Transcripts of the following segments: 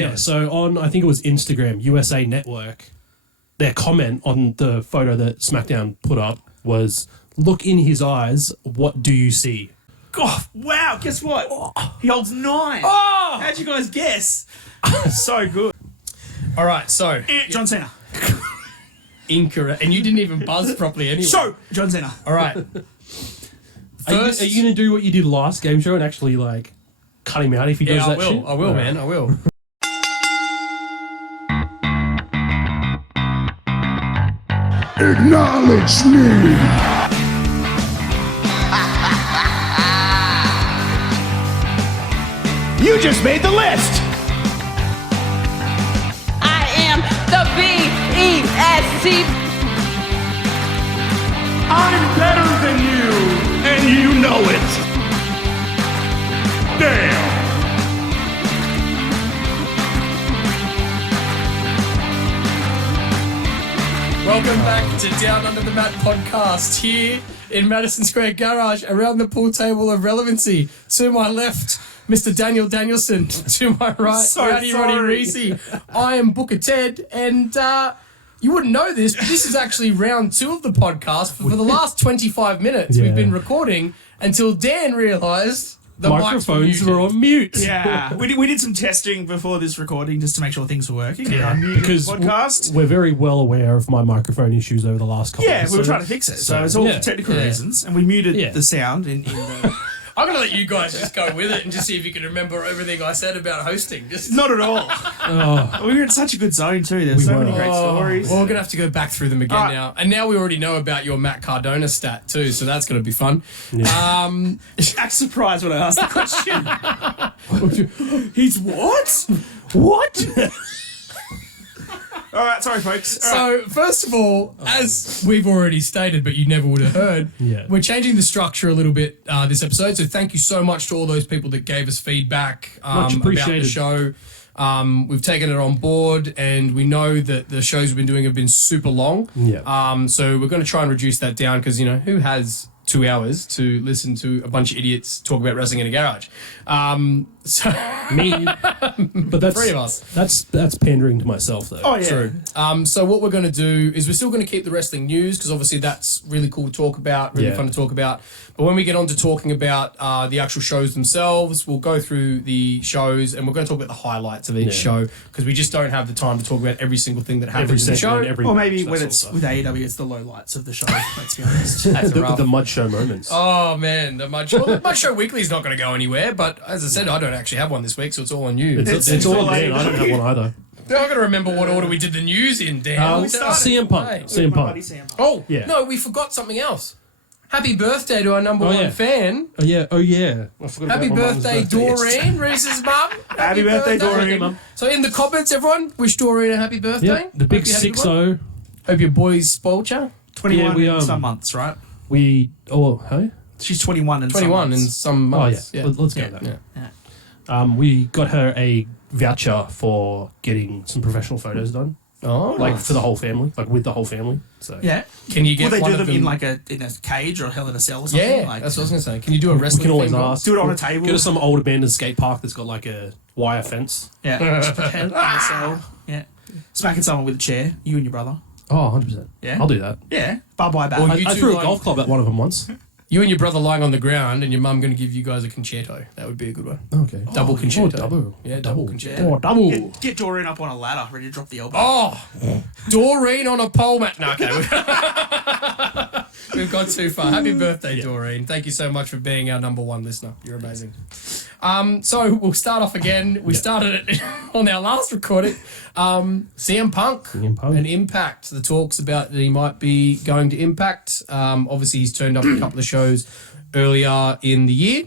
Yeah, so on, I think it was Instagram, USA Network, their comment on the photo that SmackDown put up was, look in his eyes, what do you see? Oh, wow, guess what? He holds 9. Oh! How'd you guys guess? So good. All right, so John Cena. incorrect, and you didn't even buzz properly anyway. So, John Cena. All right. Are you going to do what you did last game show and actually, like, cut him out if he does that shit? I will, man. I will. Acknowledge me! You just made the list. I am the B-E-S-T. I'm better than you, and you know it. Damn! Welcome back to Down Under the Mat podcast here in Madison Square Garage around the pool table of relevancy. To my left, Mr. Daniel Danielson. To my right, So Roddy sorry. Reece. I am Booker Ted, and you wouldn't know this, but this is actually round 2 of the podcast. For the last 25 minutes, we've been recording until Dan realised the Microphones were on mute. Yeah, we did some testing before this recording just to make sure things were working. Yeah, Unmuted because podcast. we're very well aware of my microphone issues over the last couple of Yeah, we were episodes. trying to fix it. So it's all for technical reasons. And we muted the sound in the... I'm going to let you guys just go with it and just see if you can remember everything I said about hosting. Just Not at all. We were in such a good zone too. There's so many great stories. Well, we're going to have to go back through them again now. And now we already know about your Matt Cardona stat too, so that's going to be fun. Act surprised when I asked the question. He's what? What? All right, sorry, folks. All right. So, first of all, as we've already stated, but you never would have heard, we're changing the structure a little bit this episode. So, thank you so much to all those people that gave us feedback Much about the appreciated. show. We've taken it on board, and we know that the shows we've been doing have been super long. Yeah. So, we're going to try and reduce that down because, who has 2 hours to listen to a bunch of idiots talk about wrestling in a garage? So Me. But that's 3 of us. That's pandering to myself, though. Oh, yeah. True. So what we're going to do is we're still going to keep the wrestling news because obviously that's really cool to talk about, really fun to talk about. But when we get on to talking about the actual shows themselves, we'll go through the shows and we're going to talk about the highlights of each show because we just don't have the time to talk about every single thing that happens in the show. Or maybe when it's with AEW, it's the lowlights of the show. Let's be honest. That's rough. the Mud Show moments. Oh man, the Mud Show. Mud Show Weekly is not going to go anywhere. But as I said, I don't actually have one this week, so it's all on you. It's all Dan. I don't have one either. I'm not going to remember what order we did the news in, Dan. CM Punk. Hey. CM My buddy Punk. Sam. Oh, Yeah. no, we forgot something else. Happy birthday to our number one fan. Oh yeah. I forgot Happy about my mum's birthday, Doreen, Reese's mum. Happy birthday, Doreen. So in the comments, everyone, wish Doreen a happy birthday. Yeah, the big Hope you had a good 6-0. one. Hope your boys spoiled you. 21 we, in some months, right? Hey? She's 21 in 21 in some months. some months. Oh, yeah. Let's go with Yeah. that. We got her a voucher for getting some professional photos done. Oh, Like for the whole family, like with the whole family. So Yeah. Can you get Will they one do of them in like a cage or a Hell in a Cell or something? Yeah, Like, that's what I was going to say. Can you do a we wrestling can always theme one? ask. Do it on a table. Go to some old abandoned skate park that's got like a wire fence. Yeah. Just pretend Hell in a Cell. Yeah. Smacking someone with a chair. You and your brother. Oh, 100%. Yeah. I'll do that. Yeah. Bye-bye back. Or I You two threw a like- golf club at one of them once. You and your brother lying on the ground and your mum going to give you guys a concerto. That would be a good one. Okay. Double concerto. double. Yeah, double concerto. Oh, double. Get Doreen up on a ladder, ready to drop the elbow. Oh, Doreen on a pole mat. No, okay. We've gone too far. Happy birthday, Doreen. Thank you so much for being our number one listener. You're amazing. So we'll start off again. We started it on our last recording. CM Punk and Impact. The talks about that he might be going to Impact. Obviously, he's turned up a couple of shows earlier in the year.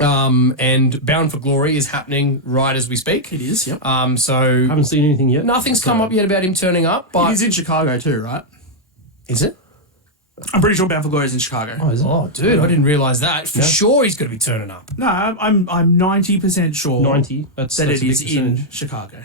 And Bound for Glory is happening right as we speak. It is, yep. So Haven't seen anything yet. nothing's come up yet about him turning up, but He's in Chicago too, right? is it? I'm pretty sure Bound for Glory is in Chicago. Oh, is it? Oh, dude, I didn't realise that. For sure he's going to be turning up. No, I'm 90% sure 90. That's that a it is big percentage. in Chicago.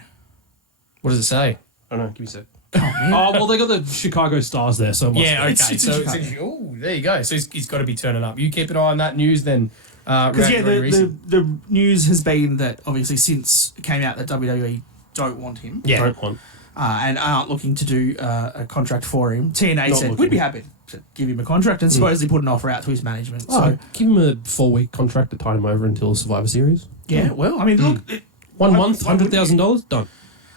What does it say? Oh no, give me a sec. Oh, well, they got the Chicago Stars there, so it must Yeah, be. okay. It's in So Chicago. oh, there you go. So he's got to be turning up. You keep an eye on that news then, Because Reece. the news has been that obviously since it came out that WWE don't want him, Don't want. and aren't looking to do a contract for him. TNA Not said looking. we'd be happy to give him a contract, and supposedly put an offer out to his management. Oh, So give him a 4-week contract to tide him over until Survivor Series. yeah, well, I mean, look, 1 month, why wouldn't you? $100,000 done.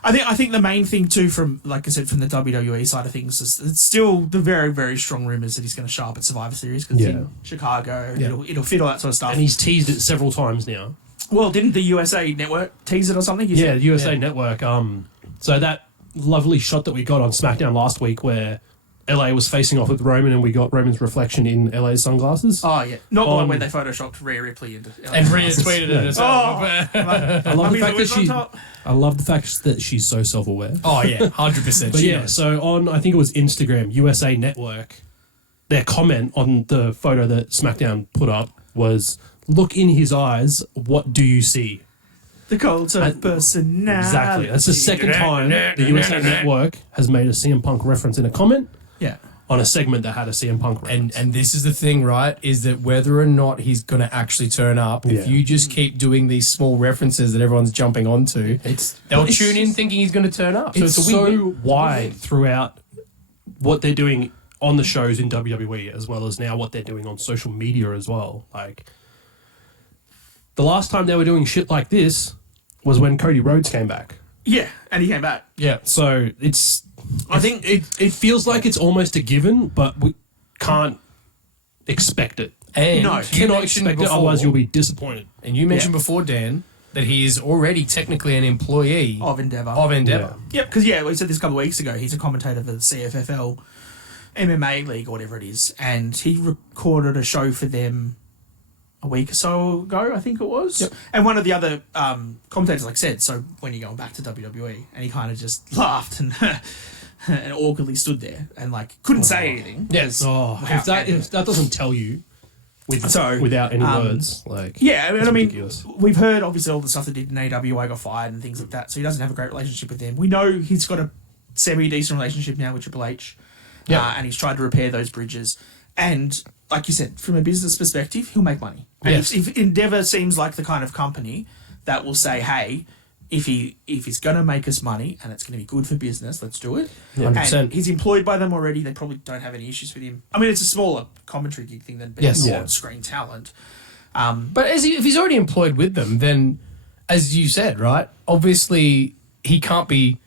I think the main thing too, from like I said, from the WWE side of things, is it's still the very, very strong rumors that he's going to show up at Survivor Series because Yeah. in Chicago, Yeah. it'll fit all that sort of stuff. And he's teased it several times now. Well, didn't the USA Network tease it or something? You Yeah, said? the USA Network. So that lovely shot that we got on SmackDown last week where LA was facing off with Roman and we got Roman's reflection in LA's sunglasses. Oh yeah, not the one where they photoshopped Rhea Ripley into. And Rhea tweeted it as well. I love the fact that I love the fact that she's so self-aware. Oh, yeah, 100%. But She yeah, knows. so on, I think it was Instagram, USA Network, their comment on the photo that SmackDown put up was, "Look in his eyes, what do you see?" The cult of personality. Exactly. That's the second time the USA Network has made a CM Punk reference in a comment Yeah. on a segment that had a CM Punk reference. And this is the thing, right? Is that whether or not he's going to actually turn up, if Yeah. you just keep doing these small references that everyone's jumping onto, they'll tune in thinking he's going to turn up. So it's it's a win-win. so wide throughout what they're doing on the shows in WWE as well as now what they're doing on social media as well. Like, the last time they were doing shit like this was when Cody Rhodes came back. Yeah, and he came back. Yeah. So I think it feels like it's almost a given, but we can't expect it. And No. you Cannot mentioned expect it, before- otherwise you'll be disappointed. And you mentioned Yeah. before, Dan, that he is already technically an employee Of Endeavour. of Endeavour. Yep, because we said this a couple of weeks ago. He's a commentator for the CFFL MMA League or whatever it is, and he recorded a show for them a week or so ago, I think it was. Yep. And one of the other commentators said, "So when are you going back to WWE?" And he kind of just laughed and and awkwardly stood there and couldn't say anything. Yes. Oh, Wow. if that doesn't tell you So, without any um, words, Yeah, it's I mean, ridiculous. we've heard obviously all the stuff that did in AWA got fired and things like that, so he doesn't have a great relationship with them. We know he's got a semi-decent relationship now with Triple H, and he's tried to repair those bridges. And like you said, from a business perspective, he'll make money. And Yes. if Endeavour seems like the kind of company that will say, hey, if he's going to make us money and it's going to be good for business, let's do it. 100%. And he's employed by them already. They probably don't have any issues with him. I mean, it's a smaller commentary gig thing than being Yes. on-screen talent. But if he's already employed with them, then, as you said, right, obviously he can't be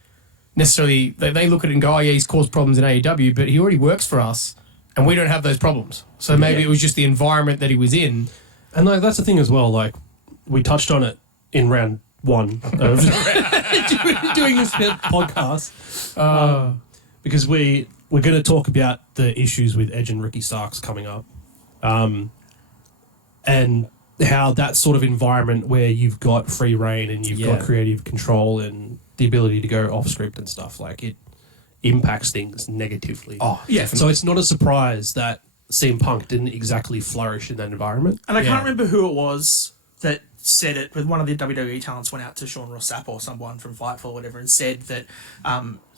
necessarily... They look at it and go, oh, yeah, he's caused problems in AEW, but he already works for us, and we don't have those problems. So maybe it was just the environment that he was in. And that's the thing as well. We touched on it in round one of doing this podcast because we're going to talk about the issues with Edge and Ricky Starks coming up, and how that sort of environment where you've got free reign and you've got creative control and the ability to go off script and stuff, it impacts things negatively. Oh, Yeah. So it's not a surprise that CM Punk didn't exactly flourish in that environment. And I Yeah. can't remember who it was that said it, but one of the WWE talents went out to Sean Ross Sapp or someone from Fightful or whatever and said that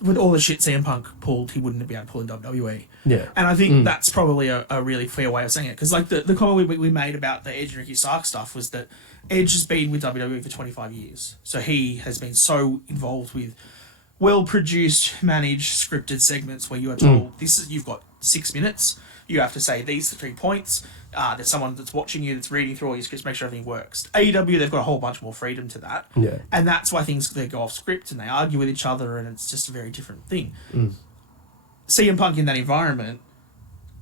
with all the shit CM Punk pulled, he wouldn't be able to pull in WWE. Yeah. And I think that's probably a really fair way of saying it. Because the comment we made about the Edge and Ricky Stark stuff was that Edge has been with WWE for 25 years. So he has been so involved with well-produced, managed, scripted segments where you are told, you've got 6 minutes, you have to say these 3 points, there's someone that's watching you, that's reading through all your scripts, make sure everything works. AEW, they've got a whole bunch more freedom to that. Yeah. And that's why they go off script and they argue with each other and it's just a very different thing. CM Punk in that environment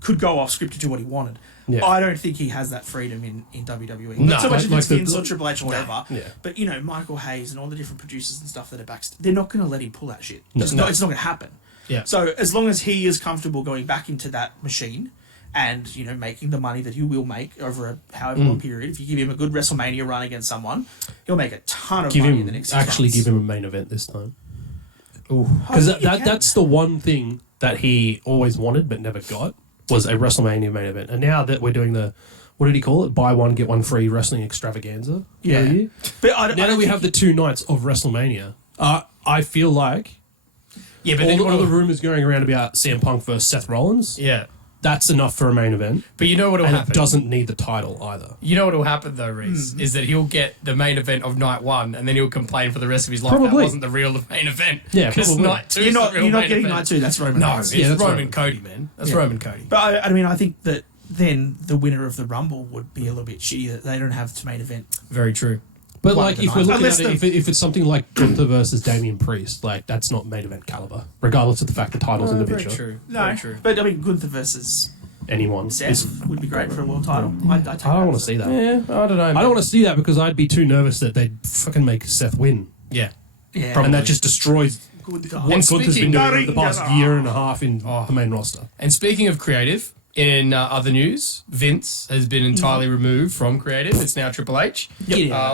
could go off script to do what he wanted. Yeah. I don't think he has that freedom in WWE. No, Not so much if it's the- Vince or Triple H or whatever. Yeah. But, Michael Hayes and all the different producers and stuff that are backstage, they're not going to let him pull that shit. No. It's not going to happen. Yeah. So as long as he is comfortable going back into that machine and, making the money that he will make over a however long period, if you give him a good WrestleMania run against someone, he'll make a ton of money in the next 6 months. Give him a main event this time. I Because think you can. that's the one thing that he always wanted but never got was a WrestleMania main event. And now that we're doing what did he call it? Buy one, get one free wrestling extravaganza. Yeah. Year. But Now that we have the 2 nights of WrestleMania, I feel like Yeah, but all then the rumors going around about CM Punk versus Seth Rollins, Yeah. that's enough for a main event. But you know what'll And happen? it doesn't need the title either. You know what'll happen though, Reece, is that he'll get the main event of night 1, and then he'll complain for the rest of his life that Probably. wasn't the real main event. Yeah, because probably. night 2 You're not the real main getting event. night 2. That's Roman. No, Reigns. it's that's Roman Roman. Cody, man. That's Yeah. Roman Cody. But I mean, I think that then the winner of the Rumble would be a little bit shitty that they don't have to main event. Very true. But One like, of the if we're nights. looking Unless at it, if it's something like Gunther versus Damian Priest, like that's not main event caliber, regardless of the fact the title's in the Very picture. true. No, Very true. but I mean, Gunther versus Anyone. Seth would be great for a world title. I I don't want to see that. Yeah, I don't know. I don't want to see that because I'd be too nervous that they'd fucking make Seth win. Yeah. Yeah, And that just destroys Gunther. what Gunther's been speaking- doing over the past year and a half in the main roster. And speaking of creative, in other news, Vince has been entirely removed from creative. It's now Triple H,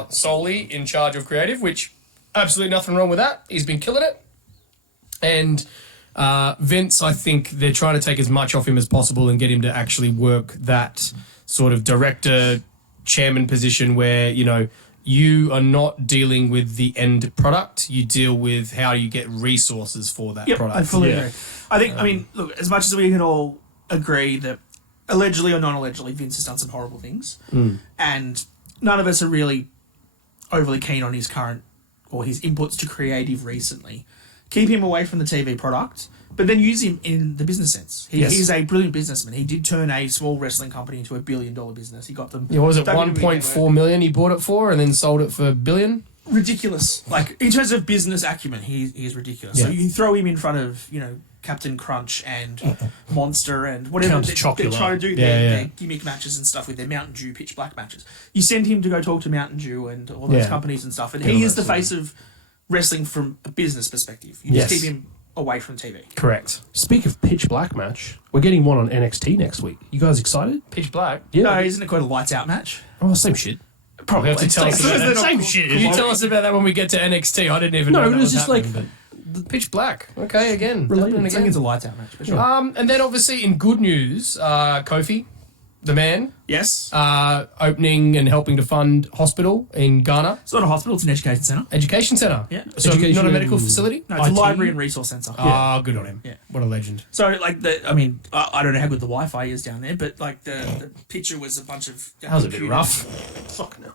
solely in charge of creative, which absolutely nothing wrong with that. He's been killing it. And Vince, I think they're trying to take as much off him as possible and get him to actually work that sort of director, chairman position where, you know, you are not dealing with the end product. You deal with how you get resources for that Yep, product. I fully Yeah. agree. I think, I mean, look, as much as we can all agree that allegedly or non-allegedly, Vince has done some horrible things, and none of us are really overly keen on his current or his inputs to creative recently. Keep him away from the TV product, but then use him in the business sense. He's a brilliant businessman. He did turn a small wrestling company into $1 billion business. He got them. Yeah, what was it WWE 1.4 million he bought it for and then sold it for $1 billion? Ridiculous. Like, in terms of business acumen, he is ridiculous. So Yeah. you throw him in front of, you know, Captain Crunch and Monster and whatever Count they're Chocula. trying to do Yeah, yeah. their gimmick matches and stuff with their Mountain Dew pitch black matches. You send him to go talk to Mountain Dew and all those Yeah. companies and stuff, and Get all he is that the sorted. face of wrestling from a business perspective. You Yes. just keep him away from TV. Correct. Speak of pitch black match, we're getting one on NXT next week. You guys excited? Pitch black. Yeah. No, isn't it quite a lights out match? Oh, same shit. Probably have to tell us about that. Same shit. Can you tell us about that when we get to NXT? I didn't even No, know it that was was just happening, like- but pitch black. Okay, again. Related. Happening I think again. it's a lights out match. But sure. And then obviously in good news, Kofi, the man, Yes. opening and helping to fund hospital in Ghana. It's not a hospital, it's an education centre. Education centre. Yeah. So Education not a medical and- facility? No, it's IT? a library and resource centre. Ah, good on him. Yeah. What a legend. So, like, I mean, I don't know how good the Wi-Fi is down there, but, like, the picture was a bunch of... That was a bit rough. Fucking hell.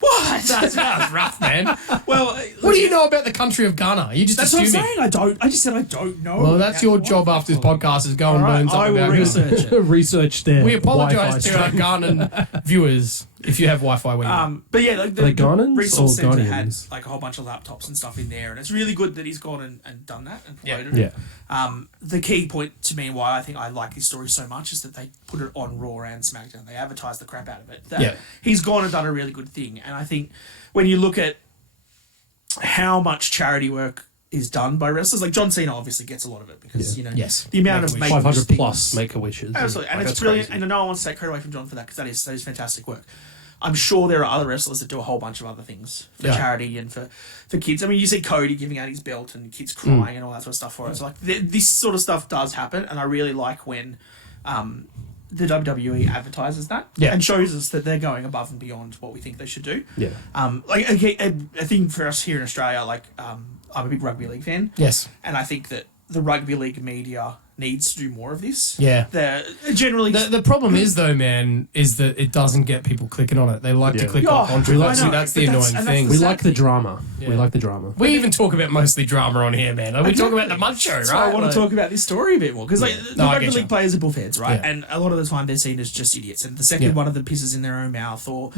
What? that was rough, man. Well... What do you know about the country of Ghana? Are you just That's what I'm assuming? saying. I just said I don't know. Well, that's your job after this podcast is go and learn I something will about Ghana. research it. Research there. We apologise to our Ghanaian viewers if you have Wi-Fi where you are. But yeah, like Are they the Ghanaians resource or centre had Ghanaians? like a whole bunch of laptops and stuff in there, and it's really good that he's gone and done that and promoted Yeah. it. The key point to me and why I think I like this story so much is that they put it on Raw and SmackDown. They advertise the crap out of it. That Yeah. He's gone and done a really good thing, and I think when you look at how much charity work is done by wrestlers, like John Cena obviously gets a lot of it because you know Yes. the amount of Make-A-Wish. make 500 plus Make-A-Wishes. Absolutely, and Like, it's that's brilliant. crazy. And no one wants to take credit away from John for that because that is fantastic work. I'm sure there are other wrestlers that do a whole bunch of other things for Yeah. charity and for kids. I mean, you see Cody giving out his belt and kids crying and all that sort of stuff for it. So like this sort of stuff does happen, and I really like when the WWE advertises that Yeah. and shows us that they're going above and beyond what we think they should do. Yeah. Like okay, I think for us here in Australia, like I'm a big rugby league fan, Yes. and I think that the rugby league media needs to do more of this. Yeah. They're generally The problem is though, man, is that it doesn't get people clicking on it. They like to Yeah. click Yeah, on I controversy. know, That's but the that's- annoying and that's thing. the We sad like the thing. drama. Yeah. We like the drama. We even talk about mostly drama on here, man. We talk about the Mud Show, right? So I want Like- to talk about this story a bit more because like the No, I rugby get you. league players are bullheads, right? Yeah. And a lot of the time they're seen as just idiots. And the second Yeah. one of them pisses in their own mouth, or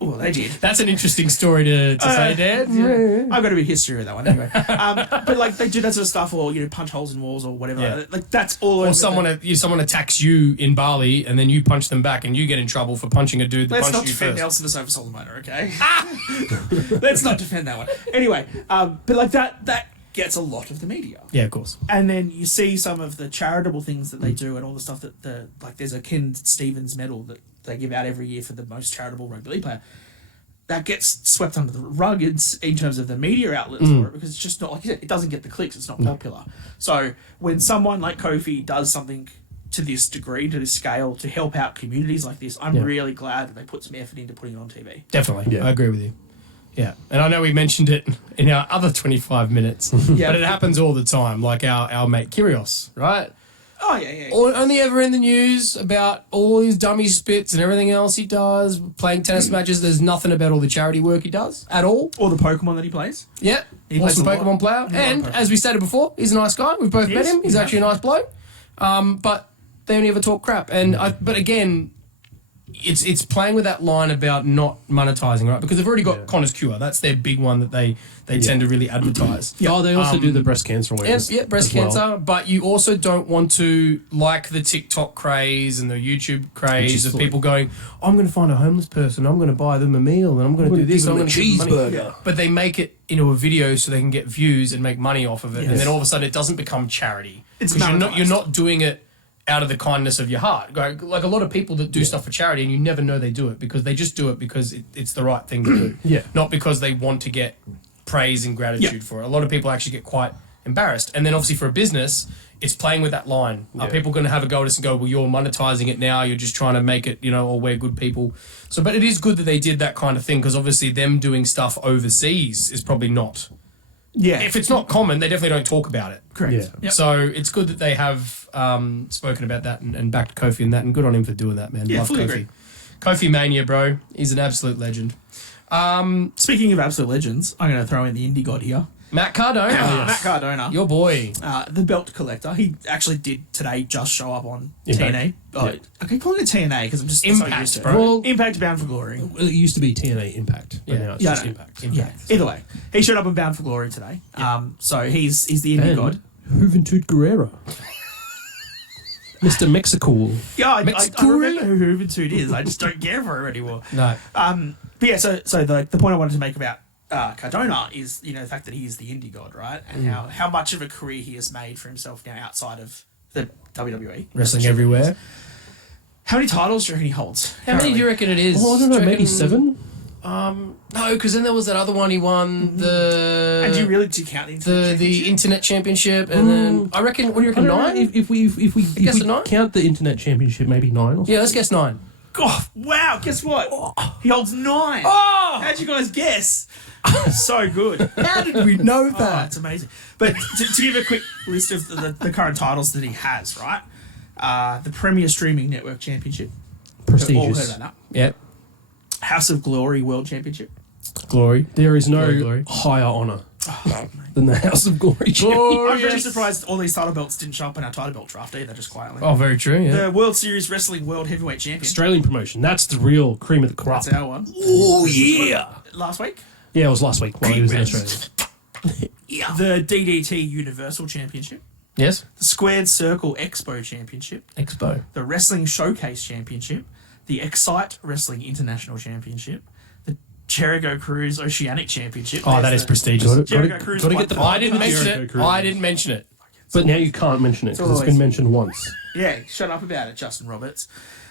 well, they did. That's an interesting story to say, Dad. Yeah. I've got a bit of history with that one anyway. But like they do that sort of stuff, or punch holes in walls or whatever. Yeah. Like that's all. Or over someone attacks you in Bali and then you punch them back and you get in trouble for punching a dude that Let's punched not you defend first. Nelson as over Solomon, okay? Let's not defend that one. Anyway, but like that gets a lot of the media. Yeah, of course. And then you see some of the charitable things that they do and all the stuff that there's a Ken Stevens medal that they give out every year for the most charitable rugby league player. That gets swept under the rug in terms of the media outlets for it because it's just not, like you said, it doesn't get the clicks, it's not popular. So when someone like Kofi does something to this degree, to this scale, to help out communities like this, I'm really glad that they put some effort into putting it on TV. Definitely. Yeah. I agree with you. Yeah. And I know we mentioned it in our other 25 minutes, Yeah. but it happens all the time, like our mate Kyrgios, right? Oh, yeah. only ever in the news about all his dummy spits and everything else he does, playing tennis matches. There's nothing about all the charity work he does at all. Or the Pokemon that he plays. Yeah, He plays awesome a lot. Pokemon player. Yeah, And Pokemon. as we stated before, he's a nice guy. We've both met him. He's actually a nice bloke. But they only ever talk crap. But again, it's playing with that line about not monetizing, right? Because they've already got Connor's Cure. That's their big one that they tend to really advertise. Oh, they also do the breast cancer awareness. Yeah, breast as well. cancer. But you also don't want to, like the TikTok craze and the YouTube craze of people going, I'm going to find a homeless person, I'm going to buy them a meal, and I'm going to do this, I'm going to give them money. cheeseburger. But they make it into a video so they can get views and make money off of it. And then all of a sudden it doesn't become charity. It's 'Cause you're monetized. not doing it out of the kindness of your heart. Like a lot of people that do stuff for charity and you never know they do it because they just do it because it's the right thing to do. Yeah. Not because they want to get praise and gratitude for it. A lot of people actually get quite embarrassed. And then obviously for a business, it's playing with that line. Are people going to have a go at us and go, well, you're monetizing it now, you're just trying to make it, or we're good people. So, but it is good that they did that kind of thing because obviously them doing stuff overseas is probably not. Yeah. If it's not common, they definitely don't talk about it. Correct. Yeah. Yep. So it's good that they have spoken about that and backed Kofi in that, and good on him for doing that, man. Yeah, Love fully Kofi. agree. Kofi Mania, bro. He's an absolute legend. Speaking of absolute legends, I'm going to throw in the indie god here. Matt Cardona. Matt Cardona. Your boy. The belt collector. He actually did today just show up on Impact. TNA. Oh, I keep calling it TNA because I'm just so Impact, used to it. bro. Well, Impact Bound for Glory. it used to be TNA Impact, but now it's Yeah, just no. Impact. Yeah. Either way, he showed up on Bound for Glory today. So he's the indie god. Juventud Guerrera. Mr. Mexico. Yeah, I Mexico. remember who Juventud is. I just don't care for her anymore. No. But yeah, so the point I wanted to make about Cardona is the fact that he is the indie god, right? And how much of a career he has made for himself now outside of the WWE. Wrestling everywhere. How many titles do you reckon he holds? How many do you reckon it is? Oh, I don't know, Do you maybe reckon- 7? No, because then there was that other one he won, And do you really count the Internet the Championship? Internet Championship, and then I reckon, what do you reckon, 9? If we guess a 9? count the Internet Championship, maybe 9 or something. Yeah, let's guess 9. Oh, wow, guess what? He holds 9. Oh! How'd you guys guess? So good. How did we know Oh, that's amazing. But to give a quick list of the current titles that he has, right? The Premier Streaming Network Championship. All heard Prestigious. that. Yep. House of Glory World Championship. Glory. There is no Glory. higher honour than the House of Glory Championship. I'm really surprised all these title belts didn't show up in our title belt draft either, just quietly. Oh, very true, yeah. The World Series Wrestling World Heavyweight Champion. Australian promotion. That's the real cream of the crop. That's our one. Oh, yeah. Last week. Yeah, it was last week while he was in Australia. The DDT Universal Championship. Yes? The Squared Circle Expo Championship. Expo. The Wrestling Showcase Championship. The Excite Wrestling International Championship. The Jericho Cruise Oceanic Championship. Oh, that There's is the prestigious. Jericho Cruise. gotta won get the- 5 I didn't times. mention Jericho it. Cruise. I didn't mention it. But now you can't mention it because it's been mentioned once. Yeah, shut up about it, Justin Roberts.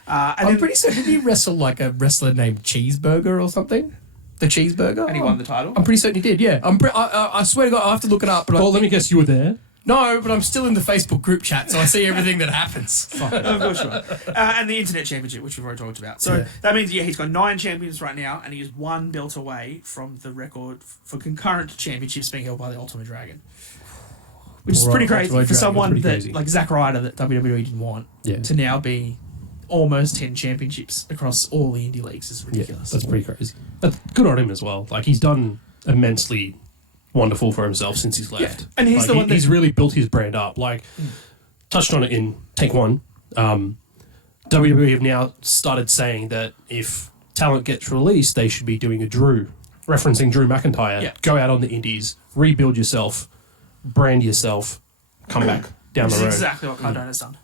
I'm pretty certain did he wrestle like a wrestler named Cheeseburger or something? The Cheeseburger? And he won the title. I'm pretty certain he did, yeah. I swear to God, I have to look it up. But Well, let me guess, you were there. No, but I'm still in the Facebook group chat, so I see everything that happens. Of course you are. And the Internet Championship, which we've already talked about. So that means, he's got 9 champions right now, and he is 1 belt away from the record for concurrent championships being held by the Ultimate Dragon. Which is All right, pretty crazy Ultimate for Dragon, someone pretty that, crazy. like Zack Ryder, that WWE didn't want, Yeah. to now be almost 10 championships across all the indie leagues is Yeah, ridiculous. that's pretty crazy. That's good on him as well. Like, he's done immensely wonderful for himself since he's left. Yeah. And he's Like, the one that- he's really built his brand up. Like, touched on it in Take One. WWE have now started saying that if talent gets released, they should be doing a Drew, referencing Drew McIntyre. Yeah. Go out on the indies, rebuild yourself, brand yourself, come back down This the is road. exactly what Cardona's done.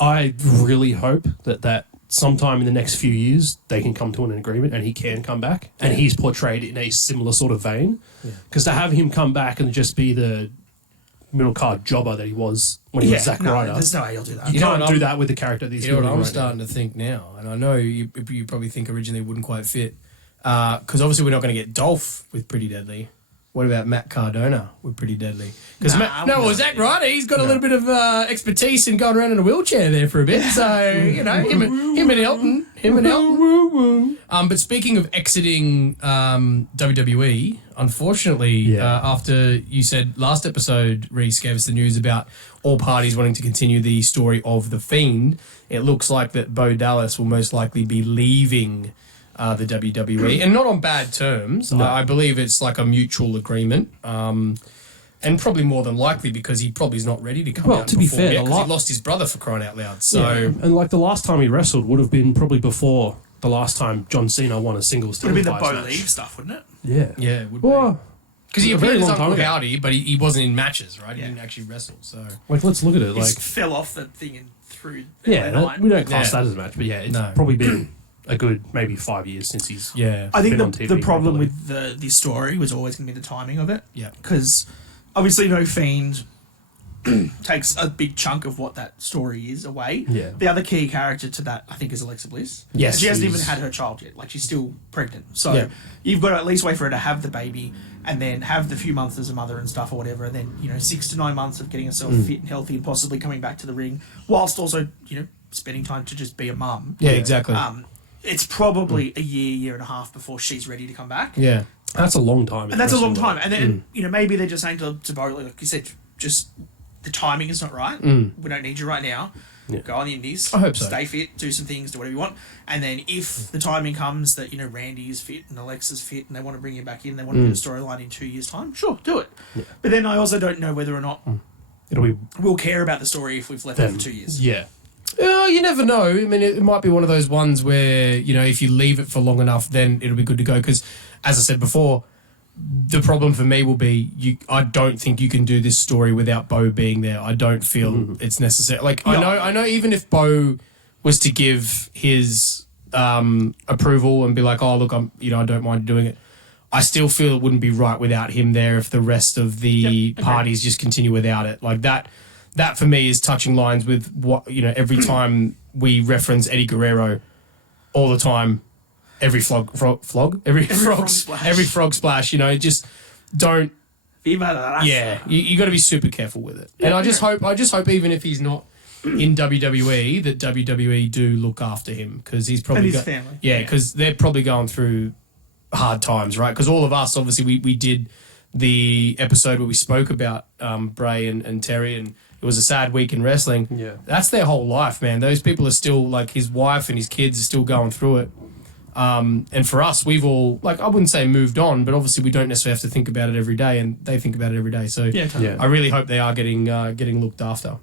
I really hope that sometime in the next few years they can come to an agreement and he can come back and he's portrayed in a similar sort of vein. Because to have him come back and just be the middle card jobber that he was when he was Zack Ryder, there's no way he'll do that. you know can't what do I'm- that with the character that he's You know what doing I'm right starting to think now, and I know you probably think originally it wouldn't quite fit, because obviously we're not going to get Dolph with Pretty Deadly. What about Matt Cardona? We're pretty deadly. Because Nah, was that right? He's got a little bit of expertise in going around in a wheelchair there for a bit. So, you know, him and Elton. But speaking of exiting WWE, unfortunately, after you said last episode, Reece gave us the news about all parties wanting to continue the story of The Fiend, it looks like that Bo Dallas will most likely be leaving the WWE, and not on bad terms. No. I believe it's like a mutual agreement, and probably more than likely because he probably is not ready to come out. Well, to be before fair, yet, 'cause he lost his brother for crying out loud. So and like the last time he wrestled would have been probably before the last time John Cena won a singles Would have been the televised Bo match. Leave stuff, wouldn't it? Yeah. it would be. Well, Because he a very appeared as long time Uncle ago. Howdy, but he wasn't in matches, right? He Yeah. didn't actually wrestle. So like let's look at it. He like just fell off the thing and through the yeah, line. we don't class Yeah. that as a match, but yeah, it's No. probably been a good maybe 5 years since he's I think been on the TV problem regularly. with this story was always going to be the timing of it. Yeah. Because obviously No Fiend takes a big chunk of what that story is away. Yeah. The other key character to that, I think, is Alexa Bliss. Yes, She hasn't she's- even had her child yet. Like, she's still pregnant. So Yeah. you've got to at least wait for her to have the baby and then have the few months as a mother and stuff or whatever. And then, 6 to 9 months of getting herself fit and healthy and possibly coming back to the ring whilst also, spending time to just be a mum. yeah, exactly. It's probably a year and a half before she's ready to come back. yeah, That's a long time. in And that's a long wrestling time. world. And then, maybe they're just saying to Bo, like you said, just the timing is not right. We don't need you right now. Yeah. Go on the indies. I hope so. Stay fit, do some things, do whatever you want. And then if the timing comes that, Randy is fit and Alexa's fit and they want to bring you back in, they want to do a storyline in 2 years' time, sure, do it. But then I also don't know whether or not It'll be we'll care about the story if we've left it them. for 2 years. Yeah. You never know. I mean, it might be one of those ones where, if you leave it for long enough, then it'll be good to go. Because, as I said before, the problem for me will be I don't think you can do this story without Bo being there. I don't feel it's necessary. Like, No. I know even if Bo was to give his approval and be like, oh, look, I don't mind doing it, I still feel it wouldn't be right without him there if the rest of the parties just continue without it. Like that for me is touching lines with what, every time we reference Eddie Guerrero all the time, every frog splash, just don't, Viva la raza. yeah, you got to be super careful with it. And I just hope even if he's not in WWE, that WWE do look after him because he's probably And his family. Yeah, because they're probably going through hard times, right? Because all of us, obviously, we did the episode where we spoke about Bray and Terry, and it was a sad week in wrestling. Yeah. That's their whole life, man. Those people are still, like, his wife and his kids are still going through it. And for us, we've all, like, I wouldn't say moved on, but obviously we don't necessarily have to think about it every day, and they think about it every day. So Yeah, totally. Yeah. I really hope they are getting looked after.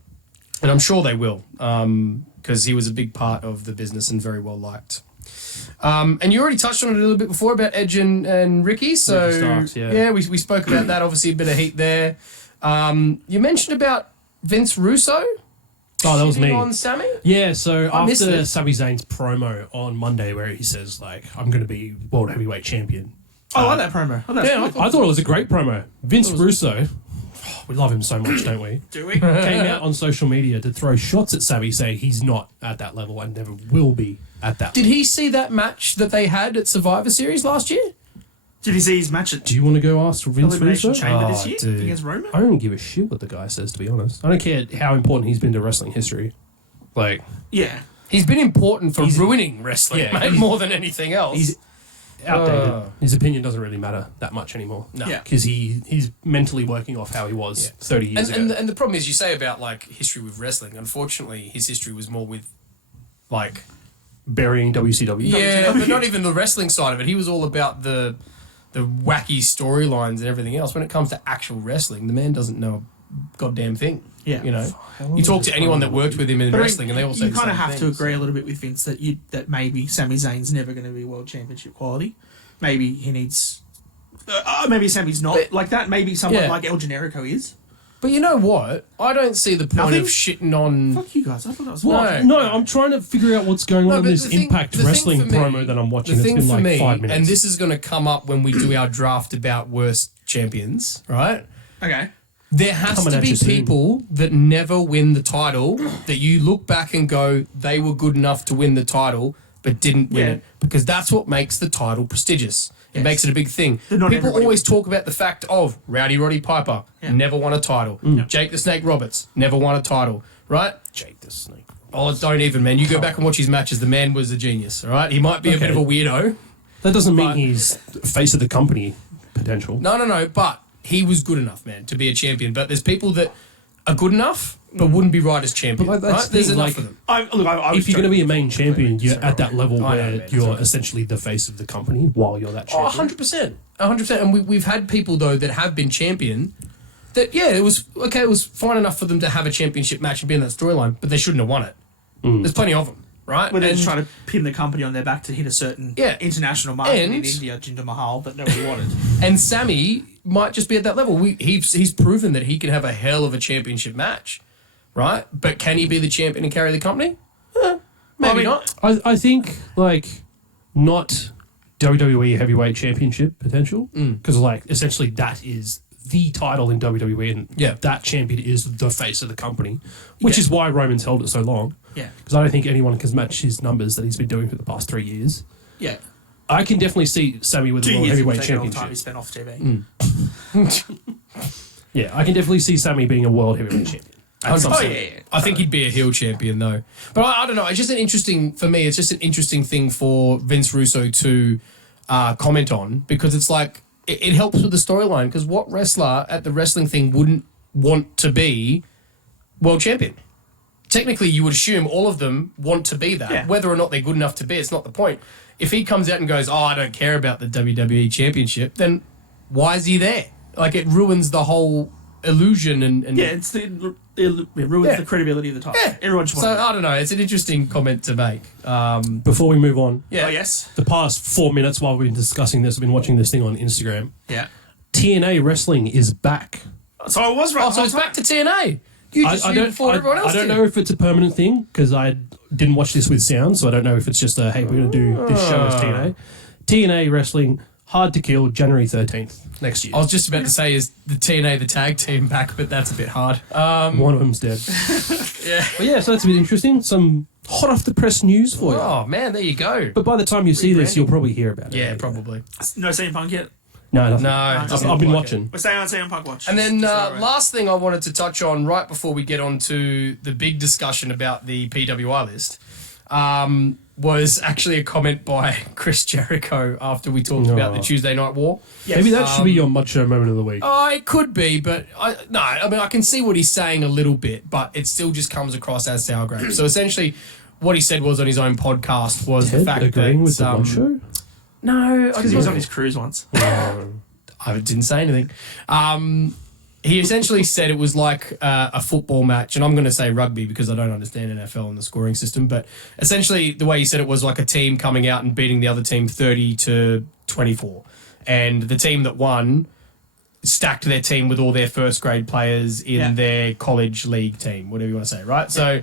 And I'm sure they will, because he was a big part of the business and very well liked. And you already touched on it a little bit before about Edge and Ricky. So Ricky Starks, yeah. we spoke about that. Obviously, a bit of heat there. You mentioned about Vince Russo. Oh, that was shitting me. on Sammy. Yeah, so I missed after it. Sami Zayn's promo on Monday where he says, like, I'm going to be World Heavyweight Champion. I like that promo. I thought it was a great promo. Vince Russo, we love him so much, don't we? Do we? Came out on social media to throw shots at Sami, saying he's not at that level and never will be at that Did level. he see that match that they had at Survivor Series last year? Did you see his match at Do you want to go ask Vince Elimination Russo? Chamber this Oh, year dude. against Roman? I don't give a shit what the guy says, to be honest. I don't care how important he's been to wrestling history. Like, Yeah. He's been important for ruining wrestling, Yeah, mate, he's- more than anything else. he's outdated. His opinion doesn't really matter that much anymore. No. Yeah. Because he's mentally working off how he was 30 years ago. And the problem is, you say about, like, history with wrestling. Unfortunately, his history was more with, like, Burying WCW. yeah, but not even the wrestling side of it. He was all about the wacky storylines and everything else. When it comes to actual wrestling, the man doesn't know a goddamn thing. Yeah. You know, you talk to anyone that worked with him in But I mean, wrestling, and they all say you the kind of same have to things. agree a little bit with Vince that maybe Sami Zayn's never going to be world championship quality. Maybe he needs. Maybe Sami's not But- like that. Maybe someone Yeah. like El Generico is. But you know what? I don't see the point Nothing? of shitting on. Fuck you guys. I thought that was What? No. No, I'm trying to figure out what's going on in but this the thing- Impact the thing Wrestling for me- promo that I'm watching. The It's thing been for like me, 5 minutes. and this is going to come up when we do our draft about worst champions, right? okay. There has Coming to at be you soon. people that never win the title that you look back and go, they were good enough to win the title, but didn't win Yeah. it because that's what makes the title prestigious. It Yes. makes it a big thing. Not People everybody always wins. talk about the fact of Rowdy Roddy Piper never won a title. Jake the Snake Roberts never won a title, right? Jake the Snake. Oh, don't even, man. You go back and watch his matches. The man was a genius, all right? He might be a bit of a weirdo. That doesn't mean But- he's face of the company potential. No, but he was good enough, man, to be a champion. But there's people that are good enough but wouldn't be right as champion, But that's right? There's the thing, enough like- of them. I was If you're going to be a main joking. champion, you're Sorry, at that level I know, where man, it's you're all right. essentially the face of the company while you're that Oh, champion. 100%. 100%. And we've had people, though, that have been champion that, yeah, it was fine enough for them to have a championship match and be in that storyline, but they shouldn't have won it. There's plenty of them, right? Where they're just And- trying to pin the company on their back to hit a certain Yeah. international market in And- India, Jinder Mahal, that nobody wanted. And Sammy might just be at that level. He's proven that he can have a hell of a championship match, right? But can he be the champion and carry the company? Maybe not. I think, like, not WWE Heavyweight Championship potential, because, like, essentially that is the title in WWE, and Yeah. that champion is the face of the company, which is why Roman's held it so long. Yeah. Because I don't think anyone can match his numbers that he's been doing for the past 3 years. Yeah. I can definitely see Sammy with the 2 World years Heavyweight taking all the time he Championship. spent off TV. Yeah, I can definitely see Sammy being a World Heavyweight Champion. At some Oh, point. yeah. I think he'd be a heel champion though. But I don't know. It's just an interesting for me. It's just an interesting thing for Vince Russo to comment on because it's like it helps with the storyline. Because what wrestler at the wrestling thing wouldn't want to be world champion? Technically, you would assume all of them want to be that. Yeah. Whether or not they're good enough to be, it's not the point. If he comes out and goes, "Oh, I don't care about the WWE Championship," then why is he there? Like it ruins the whole illusion and Yeah, it ruins Yeah. the credibility of the title. Yeah. Everyone just So wanted it. I don't know. It's an interesting comment to make. Before we move on, Yeah. Oh, yes. the past 4 minutes while we've been discussing this, I've been watching this thing on Instagram. Yeah. TNA Wrestling is back. So I was right. Oh, so it's back to TNA. You just I knew don't, before everyone else I don't did. know if it's a permanent thing because I didn't watch this with sound, so I don't know if it's just a hey, we're going to do this show as TNA. TNA Wrestling, Hard to Kill, January 13th next year. I was just about to say is the TNA the tag team back, but that's a bit hard. One of them's dead. Yeah. But yeah, so that's a bit interesting. Some hot off the press news for you. Oh man, there you go. But by the time you see this, you'll probably hear about it. Yeah, probably. No CM Punk yet. No, nothing. No, I've been watching. We're staying on CM Punk watch. And then It's all right. last thing I wanted to touch on right before we get on to the big discussion about the PWI list was actually a comment by Chris Jericho after we talked about the Tuesday Night War. Maybe that should be your macho moment of the week. Oh, it could be, but I mean, I can see what he's saying a little bit, but it still just comes across as sour grapes. So essentially, what he said was on his own podcast was the Ted fact agreeing that with the macho? no, because he was on his cruise once. I didn't say anything. He essentially said it was like a football match, and I'm going to say rugby because I don't understand NFL and the scoring system. But essentially, the way he said it was like a team coming out and beating the other team 30-24, and the team that won stacked their team with all their first grade players in their college league team, whatever you want to say, right? So,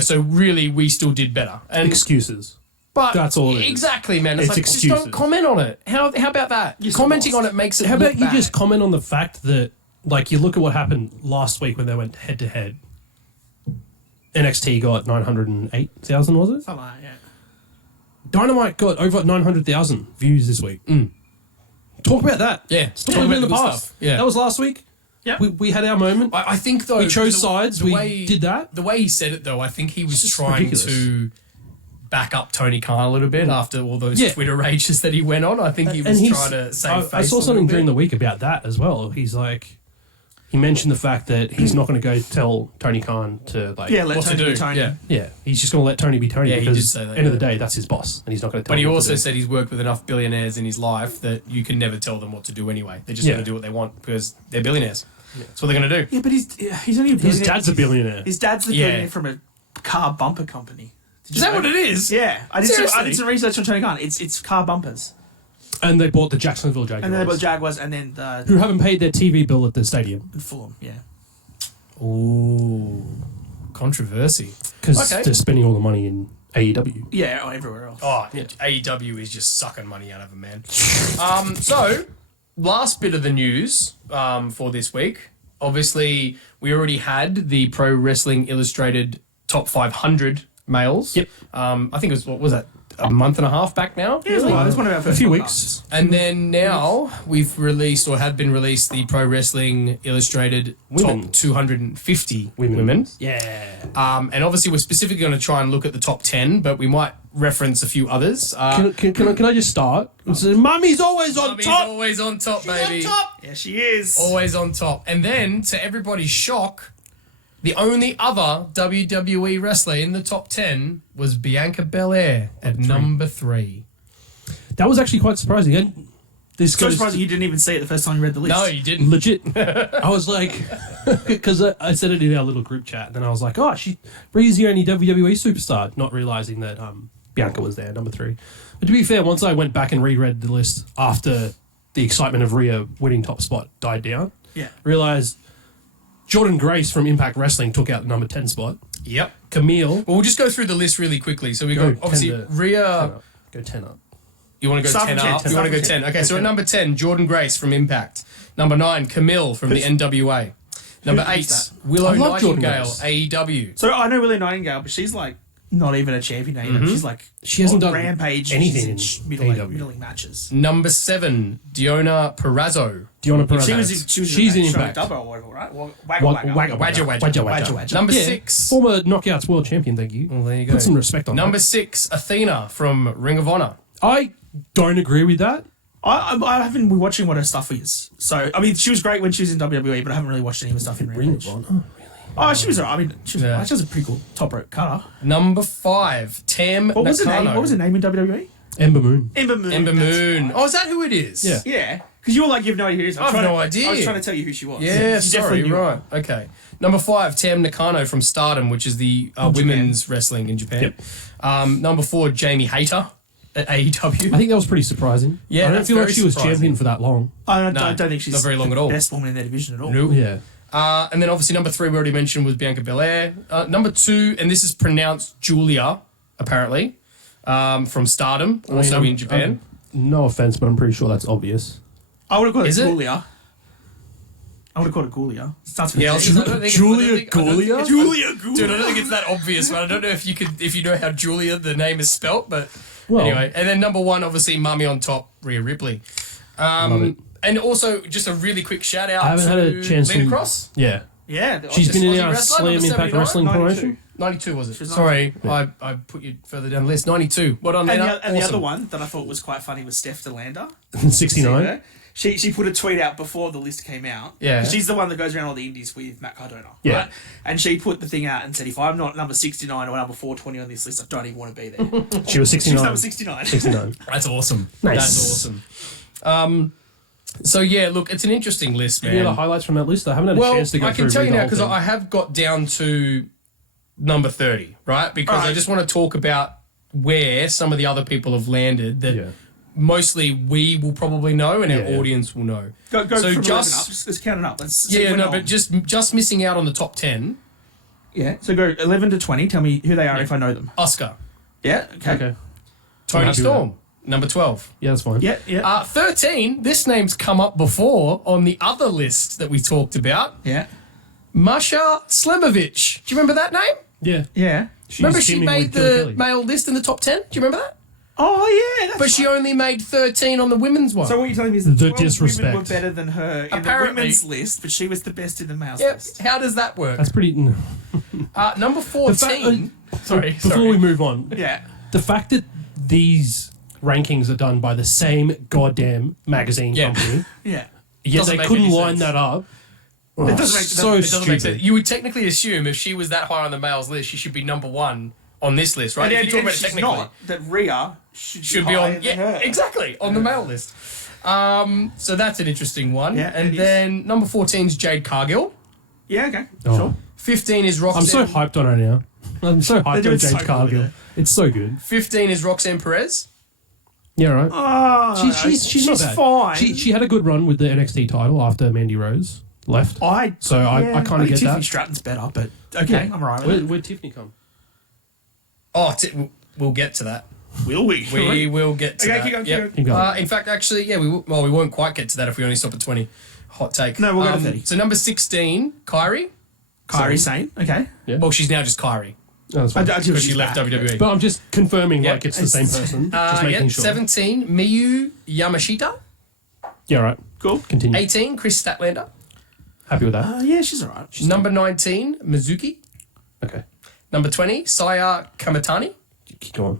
so really, we still did better. And Excuses. but That's all it is. Exactly, man. It's It's like, just excuses. don't comment on it. How about that? Commenting on it makes it. How look about you bad. just comment on the fact that, like, you look at what happened last week when they went head to head. NXT got 908,000, was it? Something like that, yeah. Dynamite got over 900,000 views this week. Talk about that. Yeah, Stop talk living in about the the good past. stuff. Yeah. That was last week. Yeah. We had our moment. I think though We chose the- sides. the We way- did that. The way he said it though, I think he was just trying ridiculous. to back up Tony Khan a little bit after all those Yeah. Twitter rages that he went on. I think he was trying to save face. I saw something during the week about that as well. He's like, he mentioned the fact that he's not going to go tell Tony Khan to like. Yeah, let what to Tony do. be Tony. Yeah. Yeah, he's just going to let Tony be Tony Yeah, he because did say that, end of yeah. the day, that's his boss, and he's not going to tell But he him what also to do. said he's worked with enough billionaires in his life that you can never tell them what to do anyway. They're just Yeah. going to do what they want because they're billionaires. That's what they're going to do. Yeah, but he's only a billionaire. His dad's a billionaire. His dad's the Yeah. billionaire from a car bumper company. Did Is you that know? what it is? Yeah, I did Seriously? some research on Tony Khan. It's car bumpers, And they bought the Jacksonville Jaguars, and then they bought Jaguars, and then the who haven't paid their TV bill at the stadium Fulham. Yeah, Ooh, controversy. because Okay. they're spending all the money in AEW. yeah, or everywhere else. Oh, AEW is just sucking money out of a man. So, last bit of the news for this week. Obviously, we already had the Pro Wrestling Illustrated Top 500 males. Yep. I think it was, what was that? a month and a half back now. Yeah, it was one of our first few podcasts. weeks. And then now we've released or have been released the Pro Wrestling Illustrated Women. top 250 women. Yeah. And obviously we're specifically going to try and look at the top 10, but we might reference a few others. Can I just start? So, Mummy's always on Mummy's top. always on top, baby. Yeah, she is. Always on top. And then, to everybody's shock, the only other WWE wrestler in the top 10 was Bianca Belair at number 3. That was actually quite surprising. And this So goes surprising you didn't even see it the first time you read the list. No, you didn't. legit. I was like, because I said it in our little group chat, and then I was like, oh, Rhea's the only WWE superstar, not realizing that Bianca was there, number 3. But to be fair, once I went back and reread the list after the excitement of Rhea winning top spot died down, Yeah. realized Jordan Grace from Impact Wrestling took out the number 10 spot. Yep. Camille. Well, we'll just go through the list really quickly. So we Go got, obviously, 10 to- Rhea... Go 10 up. You want to go Start 10 from 10, up? You start want to go from 10. 10. Okay, so at number 10, Jordan Grace from Impact. Number 9, Camille from the NWA. Number Who's 8, that? Willow I love Jordan Nightingale, Grace. AEW. So I know Willie Nightingale, but she's like not even a champion either. She's like She hasn't on done Rampage. anything She's in in AEW. middling matches. Number 7, Diona Perazzo. Diona Perez. She's in in Impact. Double or whatever, right? Wagga. Number 6. Former Knockouts world champion, thank you. Well, there you go. Put some respect on Number that. 6, Athena from Ring of Honor. I don't agree with that. I haven't been watching what her stuff is. So I mean, she was great when she was in WWE, but I haven't really watched any of her stuff in Ring Rampage. of Honor. Oh, she was alright. I mean, she was, Yeah. she was a pretty cool top rope cutter. Number 5, Tam What was her Nakano. name? What was her name in WWE? Ember Moon. Ember Moon. Ember that's Moon. right. Oh, is that who it is? Yeah. Yeah, because you were like, you have no idea who it is. I have no idea. I was trying to tell you who she was. Yeah, You sorry, definitely knew right. Okay. Number 5, Tam Nakano from Stardom, which is the women's wrestling in Japan. Number 4, Jamie Hayter at AEW. I think that was pretty surprising. Yeah, I don't that's feel like very she was surprising. champion for that long. I No, don't think she's not very long at all. the best woman in their division at all. Nope. Yeah. And then obviously number 3 we already mentioned was Bianca Belair. Number 2, and this is pronounced Julia, apparently, from Stardom, also in Japan. No offense, but I'm pretty sure that's obvious. I would have called it Is it? Gulia. I would have called it Gulia. Starts with Yeah, I a was G. just- I don't think it's- Julia I don't think- I don't think Gulia? it's- Julia Gulia. Dude, I don't think it's that obvious, but I don't know if you know how Julia the name is spelt, but Well- anyway. And then number 1, obviously, Mami on top, Rhea Ripley. Love it. And also, just a really quick shout out I haven't to had a chance Lena to. Cross. Yeah. Yeah. She's been in Aussie our wrestler, Slam number Impact 79, Wrestling 92. promotion. 92 was it? She's Sorry, I put you further down the list. 92. Well done, And, Lena. the Awesome. other one that I thought was quite funny was Steph DeLander. 69. She put a tweet out before the list came out. Yeah. 'Cause she's the one that goes around all the indies with Matt Cardona. Yeah. Right? And she put the thing out and said, if I'm not number 69 or number 420 on this list, I don't even want to be there. She was She was 69. number 69. 69. That's awesome. Nice. That's awesome. So yeah, look, it's an interesting list, man. Any other highlights from that list? I haven't had a Well, chance to go I through. can tell you now read the because whole I have got down to number 30, right? Because I Alright. just want to talk about where some of the other people have landed that thing. Yeah. mostly we will probably know and our Yeah. audience will know. Go So from 11 just- up. Let's count it up. Let's see if Yeah, we're no, not- but just missing out on the top 10. Yeah. So go 11 to 20. Tell me who they are if I know them. Oscar, Yeah. Okay. Okay. Tony happy with Storm, number 12. Yeah, that's fine. Yeah. Yeah. 13, this name's come up before on the other list that we talked about. yeah. Masha Slemovich. Do you remember that name? Yeah. Yeah. Remember she teaming made with Killer the Kelly. male list in the top 10? Do you remember that? Oh yeah. That's But she right. only made 13 on the women's one. So what you're telling me is that The 12 disrespect. women were better than her in Apparently. the women's list, but she was the best in the male's Yep. list. How does that work? That's pretty. Number 14. Sorry. Before we move on, Yeah. the fact that these rankings are done by the same goddamn magazine Yeah. company, Yeah. yet Doesn't they make couldn't any line sense. that up. It doesn't make so It doesn't make sense. stupid. You would technically assume if she was that high on the males list, she should be number 1 on this list, right? And, If you talk about it she's technically. not. That Rhea should Be higher on, than yeah, her. exactly, on the male list. So that's an interesting one. Yeah, and it is. then number 14 is Jade Cargill. Yeah. Okay. Oh. Sure. 15 is Roxanne. I'm so hyped on her now. I'm so hyped doing on so James good Cargill. with It's so good. 15 is Roxanne Perez. Yeah, right. Oh, She's not bad. fine. She had a good run with the NXT title after Mandy Rose left. I So I kinda think get Tiffany that. Stratton's better, but okay, I'm alright with it. Where'd Tiffany come? Oh, we'll get to that. Will we? We will get to Okay, that. keep going, Yep. keep Keep going. In fact, actually, yeah, we won't quite get to that if we only stop at 20. Hot take. No, we'll go to 30. So number 16, Kyrie. Kyrie Sane. Okay. Yeah. Well, she's now just Kyrie. No, that's fine. Because she left WWE. But I'm just confirming, Yep. like, it's the same person. Just making sure. 17, Miyu Yamashita. Yeah, right. Cool. Continue. 18, Chris Statlander. Happy with that. Yeah, she's alright. Number 19, Mizuki. Okay. Number 20, Saya Kamatani. Keep going.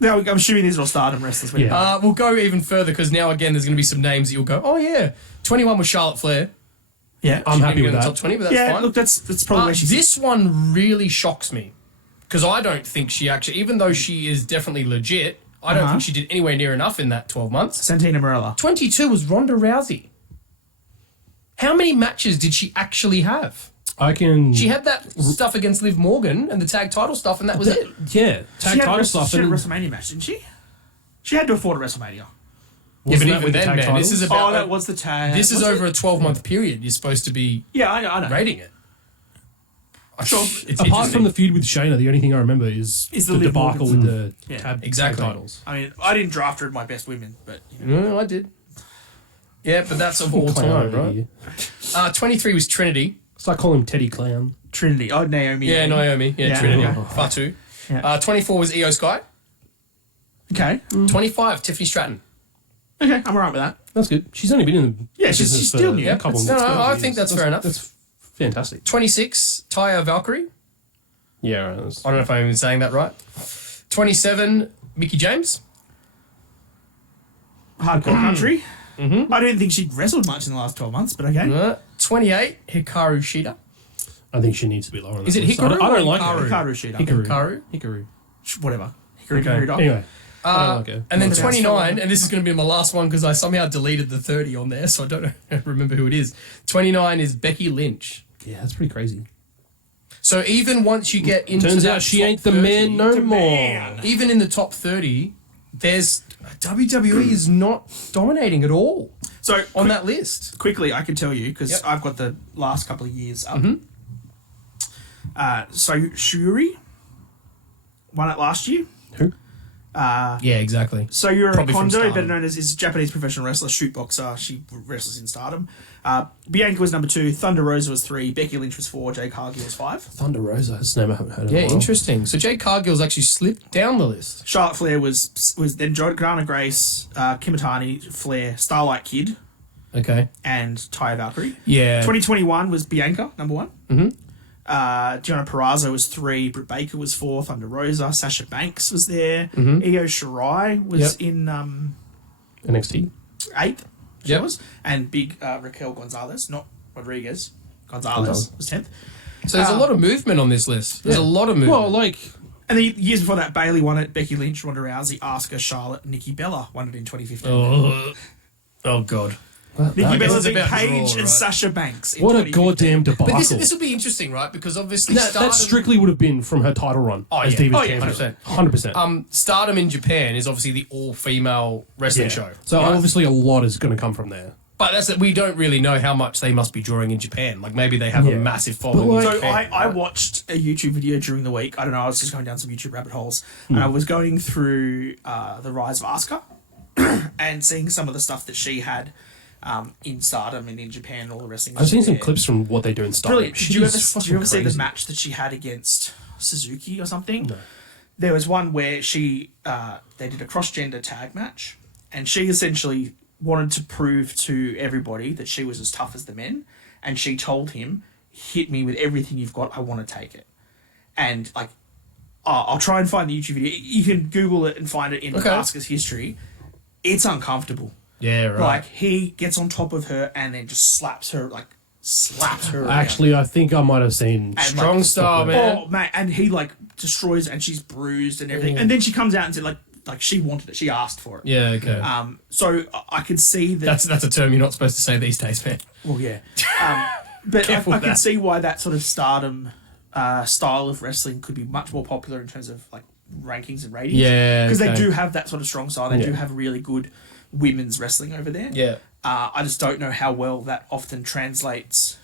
Now, I'm assuming these are all Stardom wrestlers. Yeah. We'll go even further because now, again, there's going to be some names that you'll go, oh, yeah. 21 was Charlotte Flair. Yeah. I'm happy with in the that. top 20, but that's Yeah, fine. look, that's probably where she's... This one really shocks me because I don't think she actually, even though she is definitely legit, I don't think she did anywhere near enough in that 12 months. Santina Marella. 22 was Ronda Rousey. How many matches did she actually have? I can... She had that stuff against Liv Morgan and the tag title stuff, and that was it. Yeah. Tag title stuff. She had a and- WrestleMania match, didn't she? She had to afford a WrestleMania. Yeah, Wasn't but that even with the then, tag man, titles? this is about. Oh, that was the tag. This is Was over it? a 12-month period. You're supposed to be Yeah, I know. rating it. Sure. It's Apart from interesting. the feud with Shayna, the only thing I remember is Is the the Liv debacle Morgan with the Yeah. tag Exactly. titles. I mean, I didn't draft her in my best women, but... You know. No, I did. Yeah, but that's of all time, right? 23 was Trinity. It's like calling him Teddy Clown. Trinity. Oh, Naomi. Yeah, Naomi. Yeah, Yeah, Trinity. okay. Fatu. Yeah. 24 was Io Sky. Okay. 25, Tiffany Stratton. Okay, I'm alright with that. That's good. She's only been in the Yeah, she's business still for new. a couple No, I years. think that's fair enough. That's fantastic. 26, Taya Valkyrie. Yeah, right, that's- I don't know if I'm even saying that right. 27, Mickey James. Hardcore country. Mm-hmm. I didn't think she'd wrestled much in the last 12 months, but okay. 28, Hikaru Shida. I think she needs to be lower on Is that it list. Hikaru I or don't like Hikaru? her. Hikaru Shida. Hikaru. Hikaru. Whatever. Hikaru Okay. Dog. Anyway, I don't like her. And then Well, 29, and this is going to be my last one because I somehow deleted the 30 on there, so I don't remember who it is. 29 is Becky Lynch. Yeah, that's pretty crazy. So even once you get into Turns that out she top ain't the 30, man no more. man. Even in the top 30, there's WWE is not dominating at all So, on that list. quickly, I can tell you, because Yep. I've got the last couple of years up. So, Shuri won it last year. Who? Yeah, exactly. So Yuri Probably from Kondo, Stardom. better known as is a Japanese professional wrestler, shoot boxer. She wrestles in Stardom. Bianca was number 2. Thunder Rosa was 3. Becky Lynch was 4. Jade Cargill was 5. Thunder Rosa. That's a name I haven't heard of. Yeah, in a while. interesting. So Jade Cargill's actually slipped down the list. Charlotte Flair was then Jordana Grace, Kimitani, Flair, Starlight Kid, Okay. and Taya Valkyrie. Yeah. 2021 was Bianca, number 1. Mhm. Gianna Perazzo was 3. Britt Baker was 4. Thunder Rosa. Sasha Banks was there. Mhm. Io Shirai was Yep. in NXT. 8th. She Yep. was. And big Raquel Gonzalez, not Rodriguez. Gonzalez was 10th. So there's a lot of movement on this list. There's a lot of movement. Well, like, And the years before that, Bailey won it. Becky Lynch, Ronda Rousey, Asuka, Charlotte, Nikki Bella won it in 2015. oh God. Nikki I guess Bella it's beat about Paige draw, and right? Sasha Banks. In what a 2015. goddamn debacle. But this will be interesting, right? Because obviously that Stardom, strictly would have been from her title run as yeah. Divas Oh, yeah, champion. 100%. 100%. Stardom in Japan is obviously the all-female wrestling show. So right? obviously a lot is going to come from there. But that's it. We don't really know how much they must be drawing in Japan. Like maybe they have a Yeah. massive following. But, in like- So Japan, I right? watched a YouTube video during the week. I don't know, I was just going down some YouTube rabbit holes. And I was going through the rise of Asuka and seeing some of the stuff that she had in Stardom and in Japan and all the wrestling. I've seen some there. clips from what they do in Stardom. Brilliant. Did you ever see the match that she had against Suzuki or something? No. There was one where she they did a cross-gender tag match, and she essentially wanted to prove to everybody that she was as tough as the men, and she told him, "Hit me with everything you've got. I want to take it." And like, I'll try and find the YouTube video. You can Google it and find it in Okay. Asuka's history. It's uncomfortable. Yeah, right. Like he gets on top of her and then just slaps her around. Actually, I think I might have seen. And, Strong like, style, man. Oh man, and he like destroys her and she's bruised and everything. And then she comes out and said like she wanted it, she asked for it. Yeah, okay. So I can see that. that's a term you're not supposed to say these days, man. Well, yeah. But Careful I with can that. see why that sort of Stardom style of wrestling could be much more popular in terms of like rankings and ratings. Yeah, because okay. they do have that sort of strong style. They do Yeah. have really good women's wrestling over there. Yeah. I just don't know how well that often translates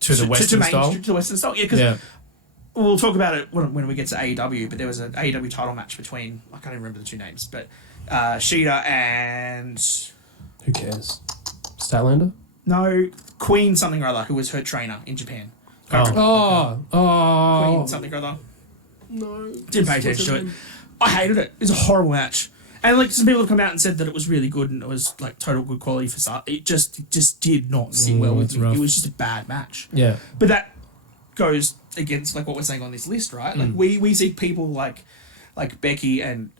To the Western style. To the Western style. Yeah, because Yeah. we'll talk about it when we get to AEW, but there was an AEW title match between, I can't even remember the two names, but Shida and... Who cares? Statlander? No, Queen something or other, who was her trainer in Japan. Oh. Queen something or other. No. Didn't pay attention to it. I hated it. It was a horrible match. And like some people have come out and said that it was really good and it was like total good quality for start. It just did not sit well with me. rough. It was just a bad match. Yeah. But that goes against like what we're saying on this list, right? Like we see people like Becky and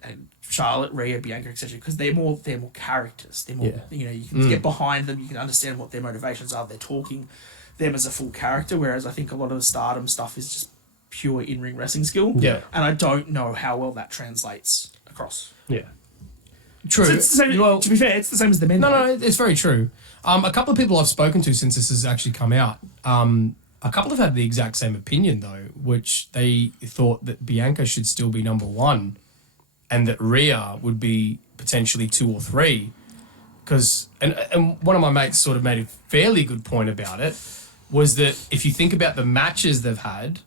Charlotte, Rhea, Bianca, etc. because they're more characters. They're more you can get behind them. You can understand what their motivations are. They're talking them as a full character. Whereas I think a lot of the Stardom stuff is just pure in-ring wrestling skill. Yeah. And I don't know how well that translates across. Yeah. True. So it's the same, to be fair, it's the same as the men. No, it's very true. A couple of people I've spoken to since this has actually come out, a couple have had the exact same opinion though, which they thought that Bianca should still be number 1 and that Rhea would be potentially 2 or 3. Because, and one of my mates sort of made a fairly good point about it, was that if you think about the matches they've had,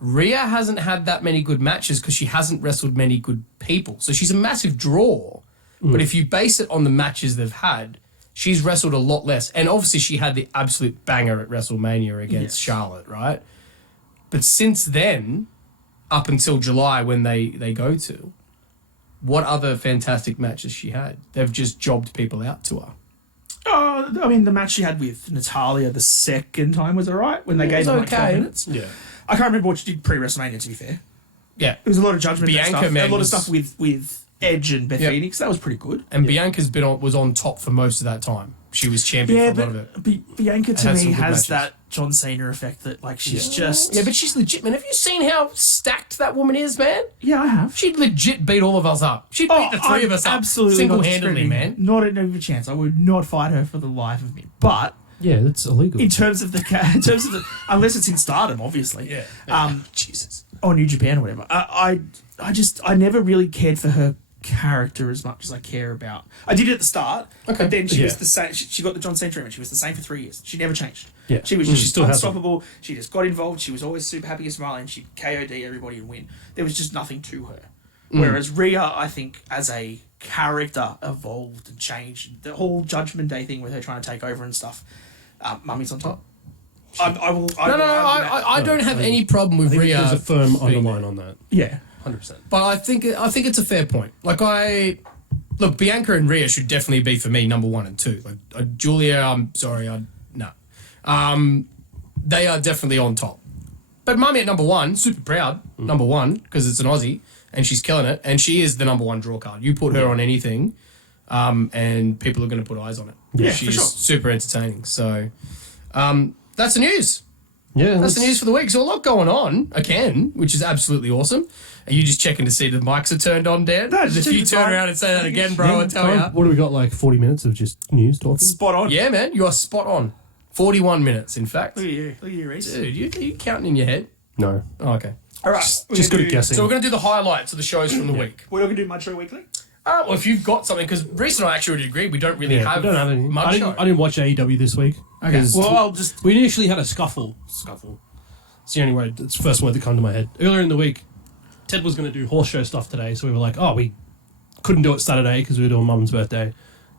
Rhea hasn't had that many good matches because she hasn't wrestled many good people. So she's a massive draw. But if you base it on the matches they've had, she's wrestled a lot less. And obviously she had the absolute banger at WrestleMania against Charlotte, right? But since then, up until July when they go to, what other fantastic matches she had? They've just jobbed people out to her. Oh, I mean, the match she had with Natalia the second time was alright when they gave her like 12 minutes. Yeah. I can't remember what she did pre-WrestleMania, to be fair. Yeah. There was a lot of judgment Bianca, stuff. man, A lot of was- stuff with Edge and Beth Phoenix. That was pretty good. And Bianca's was on top for most of that time. She was champion for a lot of it. Bianca to had some me good has matches. that John Cena effect that like she's just... Yeah, but she's legit, man. Have you seen how stacked that woman is, man? Yeah, I have. She'd legit beat all of us up. She'd beat the 3 of us up absolutely single-handedly, not man. Not a chance. I would not fight her for the life of me. But Yeah, that's illegal. in terms of the unless it's in Stardom, obviously. Jesus. Or New Japan or whatever. I never really cared for her character as much as I care about. I did at the start, but then she was the same. She got the John Cena treatment. She was the same for 3 years. She never changed. Yeah. She was She just still has it. unstoppable. She just got involved. She was always super happy and smiling. She'd KOD everybody and win. There was just nothing to her. Whereas Rhea, I think, as a character, evolved and changed. The whole Judgment Day thing with her trying to take over and stuff. Mummy's on top. I don't have any problem with I think Rhea. there's a firm being underline on that. Yeah. 100%. But I think it's a fair point. Look, Bianca and Rhea should definitely be for me number 1 and 2. Like Julia, I'm sorry, no. They are definitely on top. But Mami at number 1, super proud, number 1 because it's an Aussie and she's killing it, and she is the number 1 draw card. You put her on anything, and people are going to put eyes on it. Yeah, she's for sure. super entertaining. So that's the news. Yeah, That's the news for the week. So a lot going on again, which is absolutely awesome. Are you just checking to see if the mics are turned on, Dan? No, just if you check the turn time. around and say that again, bro, I'll tell you. What do we got, like 40 minutes of just news talking? Spot on. Yeah, man, you are spot on. 41 minutes, in fact. Look at you. Look at you, Reece. Dude, you counting in your head? No. Oh, okay. All right. Just good at guessing. So we're going to do the highlights of the shows from the week. We're not going to do Mud Show Weekly? Well, if you've got something, because Reece and I actually already agreed we don't really Yeah, have, I don't have anything. much show. I didn't watch AEW this week. Okay. 'cause Well, I'll just... we initially had a scuffle. It's the only word. It's the first word that come to my head. Earlier in the week, Ted was going to do horse show stuff today, so we were like, oh, we couldn't do it Saturday because we were doing Mum's birthday.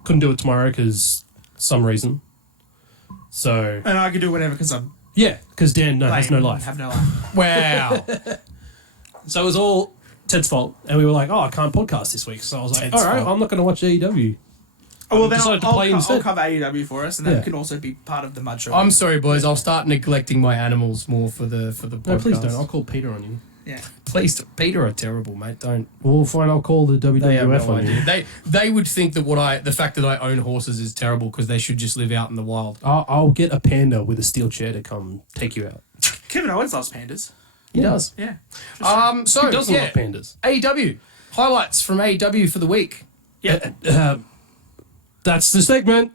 Couldn't do it tomorrow because some reason. So And I can do whatever because I'm... yeah, because Dan has no life. Have no life. Wow. So it was all Ted's fault, and we were like, oh, I can't podcast this week. So I was like, Ted's all right, fault. I'm not going to watch AEW. Oh, well, then decided to play I'll instead. cover AEW for us, and that Yeah. can also be part of the Mud Show. I'm sorry, boys. I'll start neglecting my animals more for the podcast. No, please don't. I'll call Peter on you. Yeah. Please, Peter are terrible, mate. Don't. Well, fine. I'll call the They have WWF no on you. idea. They would think that the fact that I own horses is terrible because they should just live out in the wild. I'll get a panda with a steel chair to come take you out. Kevin Owens loves pandas. He does. Yeah. So Who doesn't yeah, love pandas? AEW highlights from AEW for the week. Yeah. That's the segment.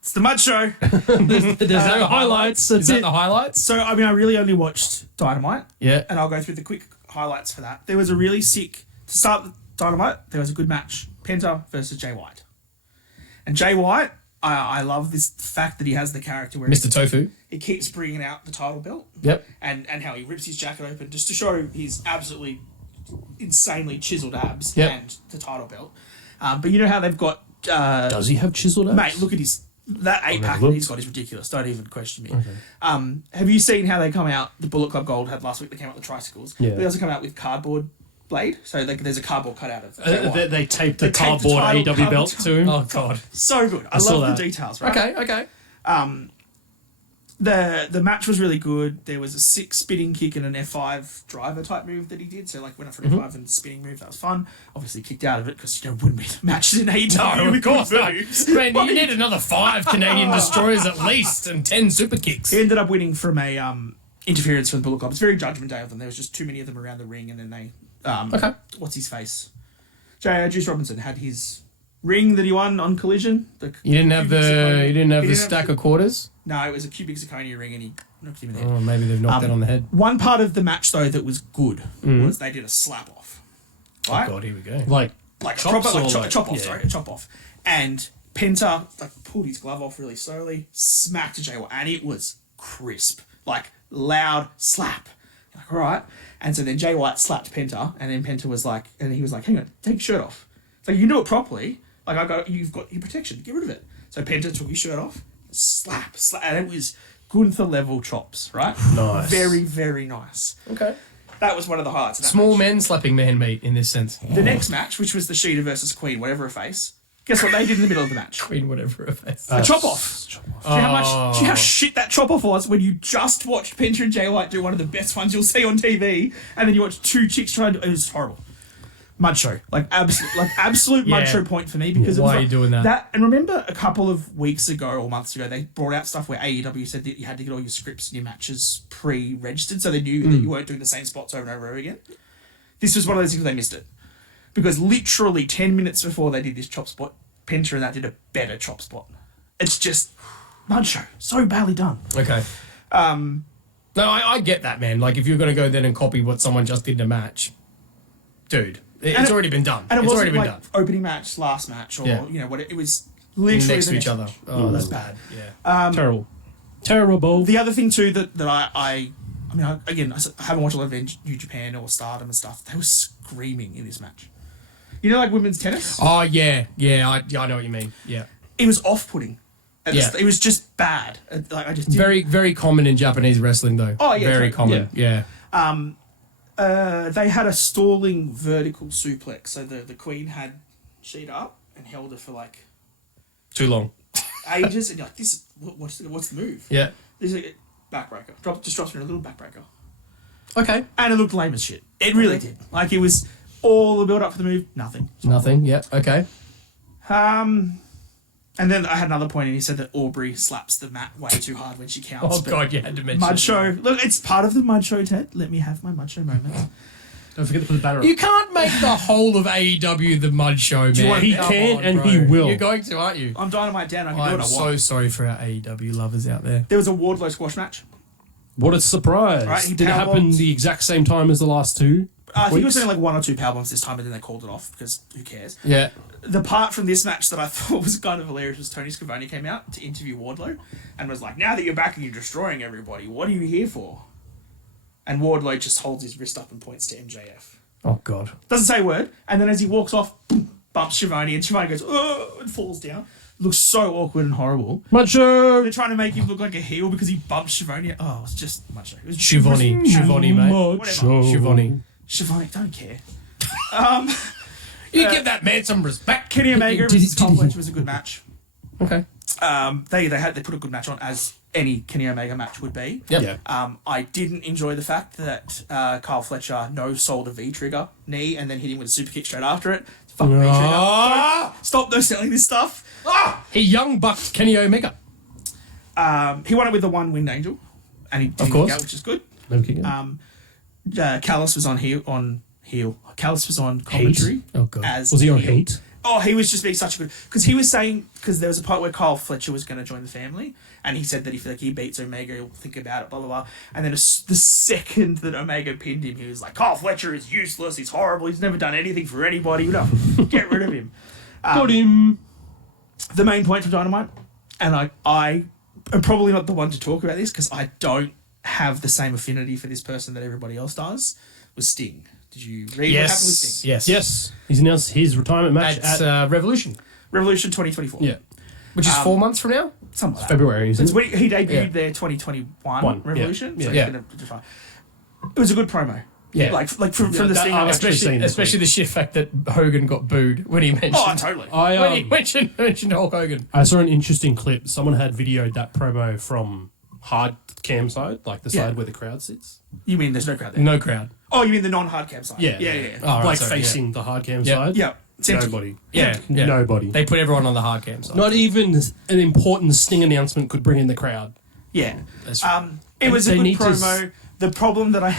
It's the Mud Show. There's no highlights. Is That's that it. the highlights? So, I mean, I really only watched Dynamite, Yeah. and I'll go through the quick highlights for that. There was a really sick... To start with Dynamite, there was a good match. Penta versus Jay White. And Jay White, I love this fact that he has the character where Mr. Tofu. he keeps bringing out the title belt. Yep. And how he rips his jacket open just to show his absolutely insanely chiseled abs Yep. and the title belt. But you know how they've got... Does he have chiseled abs? Mate, look at his That 8-pack that looked. he's got is ridiculous. Don't even question me. Have you seen how they come out? The Bullet Club Gold had last week. They came out with tricycles. Yeah. But they also come out with cardboard blade. So there's a cardboard cutout of it. They taped the They taped the cardboard title AEW belt card to him. Oh God. So good. I saw love that. the details, right? Okay. The match was really good. There was a 6 spinning kick and an F5 driver type move that he did. So like went up for an F5 and spinning move. That was fun. Obviously kicked out of it because wouldn't be matches in AEW. No, of with course good not. moves. Man, you need another 5 Canadian destroyers at least and 10 super kicks. He ended up winning from a interference from the Bullet Club. It's very Judgment Day of them. There was just too many of them around the ring, and then they Okay. what's his face? Juice Robinson had his ring that he won on Collision. You didn't have the He didn't have stack of quarters. No, it was a cubic zirconia ring, and he knocked him in the head. Oh, maybe they've knocked that on the head. One part of the match though that was good was they did a slap off. Right? Oh God, here we go. Like Like a chops proper, like or like- chop off, yeah. sorry, a chop off. And Penta pulled his glove off really slowly, smacked a Jay White, and it was crisp, like loud slap. You're like, all right. And so then Jay White slapped Penta, and then Penta was like, and he was like, hang on, take your shirt off. It's like, you can do it properly. Like you've got your protection, get rid of it. So Penta took his shirt off, slap, and it was Gunther level chops, right? Nice. Very, very nice. Okay. That was one of the highlights of that Small match. men slapping man meat in this sense. The next match, which was the Sheeta versus Queen, whatever her face, guess what they did in the middle of the match? Queen, whatever her face. A chop off. Do you know how shit that chop off was when you just watched Penta and Jay White do one of the best ones you'll see on TV, and then you watch 2 chicks try to do it? Was horrible. Mud show, absolute mud Yeah. show point for me because it was Why are like you doing that? And remember a couple of weeks ago or months ago, they brought out stuff where AEW said that you had to get all your scripts and your matches pre-registered, so they knew that you weren't doing the same spots over and over again. This was one of those things they missed it because literally 10 minutes before they did this chop spot, Penta and that did a better chop spot. It's just mud show, so badly done. Okay. No, I get that, man. Like, if you're going to go then and copy what someone just did in a match, dude, it's already been done. And it It's wasn't already been like done. opening match, last match, or Yeah. what it was. Literally Next the to each next other. match. Oh, that's bad. Yeah. Terrible. The other thing too that I haven't watched a lot of New Japan or Stardom and stuff. They were screaming in this match. You know, like women's tennis. Oh, yeah. I know what you mean. Yeah. It was off-putting. Yeah. It was just bad. Like I just didn't- Very, very common in Japanese wrestling, though. Oh, yeah, Very totally. common. Yeah. They had a stalling vertical suplex. So the Queen had Sheeta up and held her for like Too long. ages, and you're like, this is what's the move? Yeah. This is a backbreaker. Just drops her in a little backbreaker. Okay. And it looked lame as shit. It really did. Like, it was all the build up for the move, nothing. Nothing. Yeah. Okay. And then I had another point, and he said that Aubrey slaps the mat way too hard when she counts. Oh, but God, you had to mention Mud it. show. Look, it's part of the Mud show, Ted. Let me have my Mud show moment. Don't forget to put the banner You up. can't make the whole of AEW the mud show, man. He Come can on, and bro. he will. You're going to, aren't you? I'm Dynamite Dan. I can do I'm what I so want. sorry for our AEW lovers out there. There was a Wardlow squash match. What a surprise. Right, he Did it happen powerbombs- the exact same time as the last two? I think it was weeks? only like 1 or 2 powerbombs this time, but then they called it off because who cares? Yeah. The part from this match that I thought was kind of hilarious was Tony Schiavone came out to interview Wardlow and was like, now that you're back and you're destroying everybody, what are you here for? And Wardlow just holds his wrist up and points to MJF. Oh, God. Doesn't say a word. And then as he walks off, bumps Schiavone, and Schiavone goes, oh, and falls down. Looks so awkward and horrible. Macho! They're trying to make him look like a heel because he bumped Schiavone. Oh, it was just macho. It was Schiavone, mate. Macho. Schiavone. Schiavone, don't care. You give that man some respect. Kenny Omega versus Kyle Fletcher was a good match. Okay. They put a good match on, as any Kenny Omega match would be. Yep. Yeah. I didn't enjoy the fact that Kyle Fletcher no-sold a V-trigger knee and then hit him with a super kick straight after it. Fuck V-trigger. Stop no-selling this stuff. He young bucked Kenny Omega. He won it with the one Wind Angel, and he did course. kick out, which is good. Never kick out. Callis was on heel. Callis was on commentary. Oh, God. As Was he on heel. Heat? Oh, he was just being such a good... Because he was saying... Because there was a part where Kyle Fletcher was going to join the family, and he said that if he beats Omega, he'll think about it, blah, blah, blah. And then the second that Omega pinned him, he was like, Kyle Fletcher is useless, he's horrible, he's never done anything for anybody, get rid of him. Got him. The main point for Dynamite, and I am probably not the one to talk about this, because I don't have the same affinity for this person that everybody else does, was Sting. Did you read what happened with Sting? Yes. Yes. He's announced his retirement match That's at... Revolution. Revolution 2024. yeah. Which is 4 months from now? Something like that. February, isn't It's it? when he debuted Yeah. their 2021 One, Revolution. yeah. So Yeah. he's gonna define. It was a good promo. Yeah. Like from the that- Sting. I've match. actually seen this Especially the sheer fact that Hogan got booed when he mentioned. Oh, totally. When he mentioned Hulk Hogan. I saw an interesting clip. Someone had videoed that promo from hard cam side, like the Yeah. side where the crowd sits. You mean there's no crowd there? No crowd. Oh, you mean the non-hard cam side? Yeah. Yeah. Oh, right, Like sorry, facing the hard cam Yeah. side. Yeah. It's empty. Nobody. Yeah. yeah. Nobody. They put everyone on the hard cam side. Not even an important Sting announcement could bring in the crowd. Yeah. That's- It was a They good need to promo. The problem that I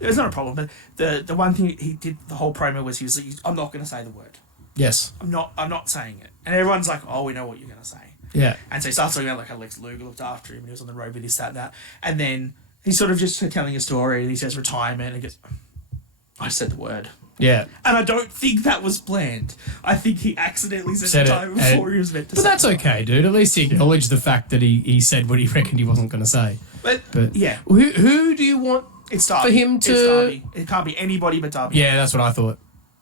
it was not a problem, but the one thing he did the whole promo was he was like, I'm not going to say the word. Yes. I'm not saying it. And everyone's like, oh, we know what you're going to say. Yeah. And so he starts talking about like how Lex Luger looked after him and he was on the road with this, that, and that. And then he's sort of just telling a story and he says retirement and he goes, I said the word. Yeah. And I don't think that was planned. I think he accidentally said Said the it, time before he was meant to But say that's it. okay, dude. At least he acknowledged the fact that he said what he reckoned he wasn't going to say. But yeah, Who do you want? it's Darby. For him It's to- Darby. It can't be anybody but Darby. Yeah, that's what I thought.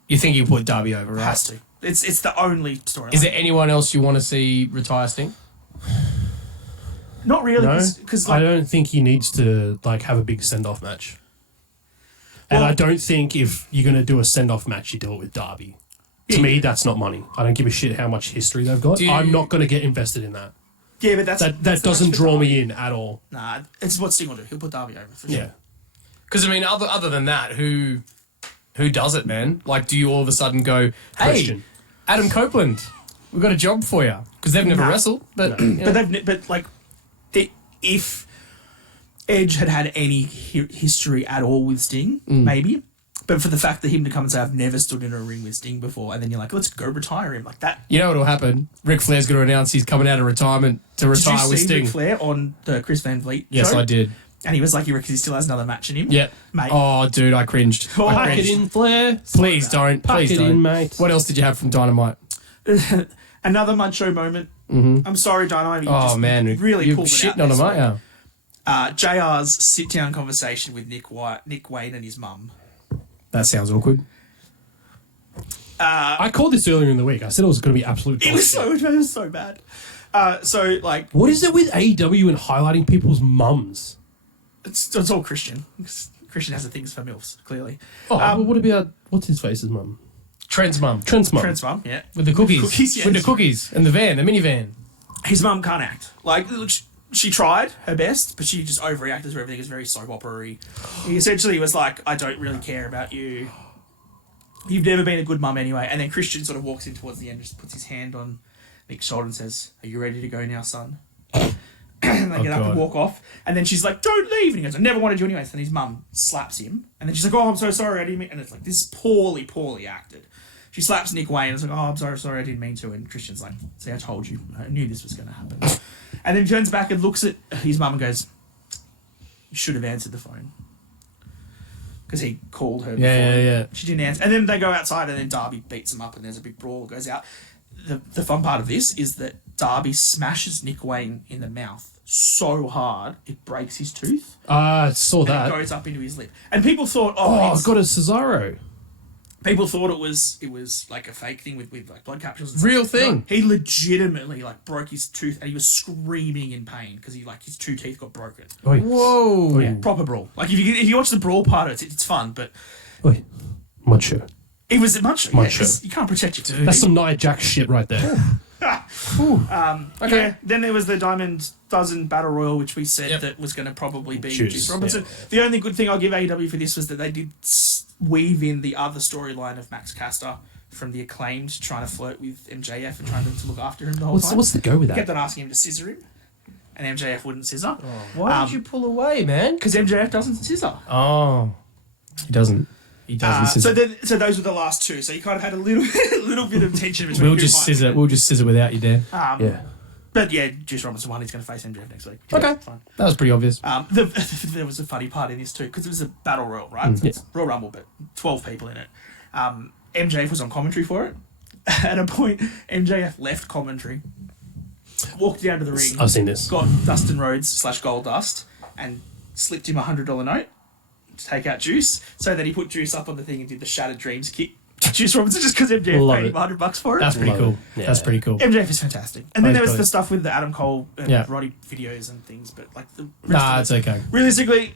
You think he'll put Darby over, It right? has to. It's the only storyline. Is there anyone else you want to see retire Sting? Not really, No, because I don't think he needs to like have a big send off match. And Well- I don't think if you're going to do a send off match, you do it with Darby. To Yeah. me, that's not money. I don't give a shit how much history they've got. Do you- I'm not going to get invested in that. yeah, but that's That the doesn't match for draw Darby. me in at all. Nah, it's what Sting will do. He'll put Darby over for sure. Yeah. Because I mean, other than that, who does it, man? Like, do you all of a sudden go, "Hey, Christian. Adam Copeland, we've got a job for you"? Because they've never Nah. wrestled, but you know. But like, if Edge had any history at all with Sting, maybe. But for the fact that him to come and say, I've never stood in a ring with Sting before, and then you're like, let's go retire him. Like that. You know what'll happen? Ric Flair's going to announce he's coming out of retirement to retire Did you with see Sting. Ric Flair on the Chris Van Vliet Yes, show? I did. And he was like, he reckons he still has another match in him. Yeah. Mate. Oh, dude, I cringed. Oh, I Pack it cringed. in, Flair. Please don't. Pack Please it don't. in, mate. What else did you have from Dynamite? Another mud show moment. I'm sorry, Dynamite. You Oh just man, really you're pulled it out shitting on this him, week. aren't you? JR's sit-down conversation with Nick Wayne and his mum. That sounds awkward. I called this earlier in the week. I said it was going to be absolute It was bullshit. so bad. So like, What is it with AEW and highlighting people's mums? it's all Christian. Christian has the things for MILFs, clearly. Oh, well, what about what's his face's mum? Trent's mum Trent's mum. Trent's mum, yeah. with the cookies, Cookies, yes. with the cookies and the van, the minivan. His mum can't act. Like, look, she tried her best, but she just overreacted to everything. It's very soap opera-y. He essentially was like, I don't really care about you. You've never been a good mum anyway. And then Christian sort of walks in towards the end, just puts his hand on Nick's shoulder and says, are you ready to go now, son? And they get up and God. walk off. And then she's like, don't leave. And he goes, I never wanted you anyway. And his mum slaps him. And then she's like, oh, I'm so sorry. I didn't mean... And it's like, this is poorly acted. She slaps Nick Wayne and it's like, oh, I'm sorry, I didn't mean to. And Christian's like, see, I told you. I knew this was going to happen. And then turns back and looks at his mum and goes, you should have answered the phone. Because he called her before. Yeah. She didn't answer. And then they go outside and then Darby beats him up and there's a big brawl that goes out. The fun part of this is that Darby smashes Nick Wayne in the mouth so hard it breaks his tooth. I saw And it that. goes up into his lip. And people thought, Oh, it's- I've got a Cesaro. people thought it was like a fake thing with like blood capsules. And Real stuff. thing. No, he legitimately like broke his tooth and he was screaming in pain because his two teeth got broken. Oi, Whoa. Yeah, proper brawl. Like if you watch the brawl part of it, it's fun, but oi, macho. it was much. Macho. 'cause you can't protect your tooth. That's some Nia Jax shit right there. Okay. Yeah, then there was the Diamond Dozen Battle Royal, which we said Yep. that was going to probably be Juice, Juice Robinson. yeah. The only good thing I'll give AEW for this was that they did weave in the other storyline of Max Caster from the Acclaimed trying to flirt with MJF and trying to look after him the whole time. What's the go with He kept that? on asking him to scissor him, and MJF wouldn't scissor. Why did you pull away, man? Because MJF doesn't scissor. Oh, he doesn't. He doesn't. So those were the last two. So you kind of had a little bit of tension between. We'll who just might scissor. win. We'll just scissor without you, Dan. Yeah. But yeah, Juice Robinson won. He's going to face MJF next week. Okay. Fine. That was pretty obvious. There was a funny part in this too because it was a battle royal, right? So it's Royal Rumble, but 12 people in it. MJF was on commentary for it. At a point, MJF left commentary, walked down to the ring, I've seen this. got Dustin Rhodes / Gold Dust, and slipped him $100 note to take out Juice. So then he put Juice up on the thing and did the Shattered Dreams kick Juice Robinson just because MJF Love paid him it. $100 for it. That's pretty Love cool. it. Yeah. That's pretty cool. MJF is fantastic. And then Oh, there was he's the brilliant. stuff with the Adam Cole and Yeah. Roddy videos and things, but like the rest Nah, of it's it, okay. realistically,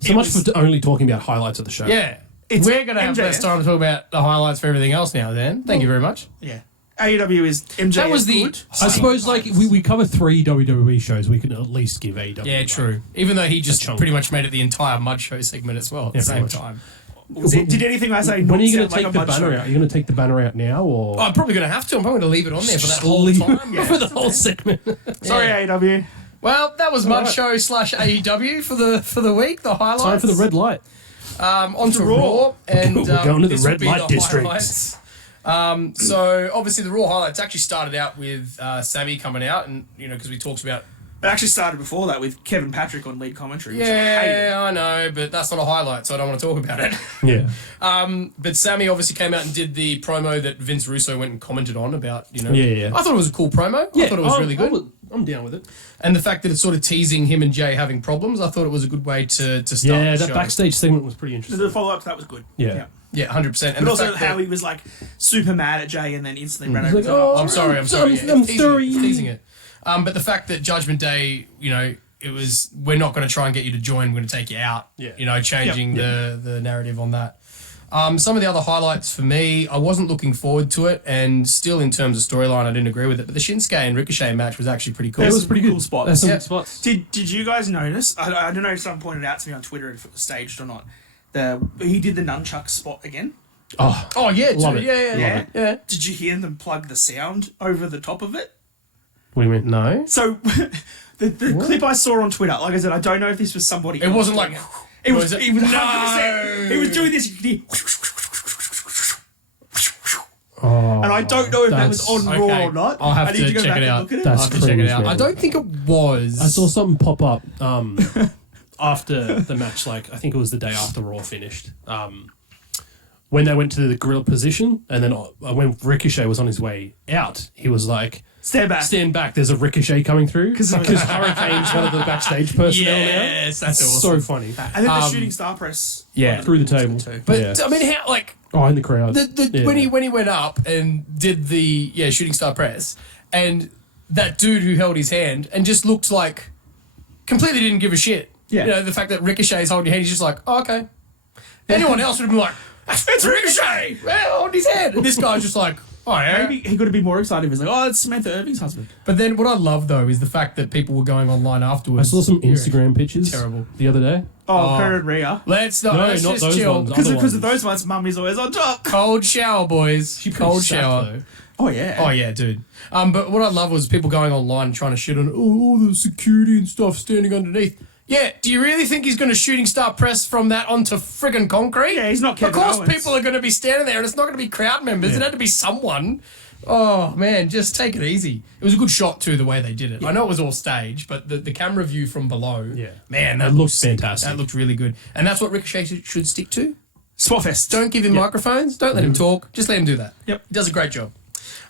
So it much was- for only talking about highlights of the show. Yeah. It's We're going to have MJF. less time to talk about the highlights for everything else now, then. Thank you very much. Yeah. AEW is MJF. That was the- good. I suppose like we cover 3 WWE shows, we can at least give AEW. Yeah, true. Even though he just chunk. pretty much made it the entire Mud Show segment as well at the Yeah, same pretty much. time. Did anything I say? When are you going going to take the banner out? Are you going to take the banner out now or I'm probably going to have to. I'm probably going to leave it on there for that whole leave time. it for the whole segment? Sorry, AEW. Well, that was Mud right. Show / AEW for the week. The highlights. Time for the red light. On to Raw, and We're going to the this will red be light the district. highlights. So obviously the Raw highlights actually started out with Sammy coming out, and because we talked about. It actually started before that with Kevin Patrick on lead commentary. Which I hated. Yeah, I know, but that's not a highlight, so I don't want to talk about it. Yeah. But Sammy obviously came out and did the promo that Vince Russo went and commented on about, Yeah. I thought it was a cool promo. I thought it was really good. I'm down with it. And the fact that it's sort of teasing him and Jay having problems, I thought it was a good way to start Yeah, the that show. backstage segment was pretty interesting. The follow up to that was good. Yeah. Yeah, 100%. And But the also fact how that- he was like super mad at Jay and then instantly ran He's over like, to him. "Oh, I'm sorry. Yeah, I'm it's teasing sorry. it, it's teasing it. But the fact that Judgment Day, it was, we're not going to try and get you to join, we're going to take you out. Yeah. Changing the narrative on that. Some of the other highlights for me, I wasn't looking forward to it, and still in terms of storyline, I didn't agree with it. But the Shinsuke and Ricochet match was actually pretty cool. It was pretty good. Cool spots. There's some Yeah. good spots. Did you guys notice? I don't know if someone pointed out to me on Twitter if it was staged or not. He did the nunchuck spot again. Oh yeah, Love dude, it. yeah. Did you hear them plug the sound over the top of it? What do you mean? No, So the clip I saw on Twitter, like I said, I don't know if this was somebody. it else wasn't doing like. it was. was it? It was No. 100%. He was doing this. You could hear, Oh, and I don't know if that was on Okay. Raw or not. I'll have I need to to go check back it and out. look at it. That's I'll have to check it cringe, out. man. I don't think it was. I saw something pop up after the match, like I think it was the day after Raw finished. When they went to the gorilla position, and then when Ricochet was on his way out, he was like, Stand back. "Stand back! There's a Ricochet coming through." Because Hurricane's one of the backstage personnel now. Yes, that's It's awesome. so funny. And then the shooting star press. Yeah. Through the table. But Yeah. I mean, how like Oh, in the crowd. the when he went up and did the shooting star press, and that dude who held his hand and just looked like completely didn't give a shit. Yeah. The fact that Ricochet's holding your hand, he's just like, oh, okay. Anyone else would have been like, it's Ricochet! Well, holding his hand. And this guy's just like, oh yeah. Maybe he could have been more excited if he was like, oh, it's Samantha Irving's husband. But then what I love though is the fact that people were going online I afterwards. saw some Instagram pictures Terrible. the other day. Oh, her and Rhea. Let's No, let's not just those chill. ones. Because Other of ones. those ones, Mummy's always on top. Cold shower, boys. She pretty Cold sacked, shower. though. Oh, yeah. Oh yeah, dude. But what I love was people going online trying to shit on all the security and stuff standing underneath. Yeah, do you really think he's going to shooting star press from that onto friggin' concrete? Yeah, he's not Of Kevin course, Owens. people are going to be standing there, and it's not going to be crowd members. It had to be someone. Oh man, just take it easy. It was a good shot too, the way they did it. I know it was all staged, but the camera view from below, man, that It looked looked sick. fantastic. That looked really good, and that's what Ricochet should stick to. Spotfest. Don't give him microphones. Don't let him talk. Just let him do that. Yep. He does a great job.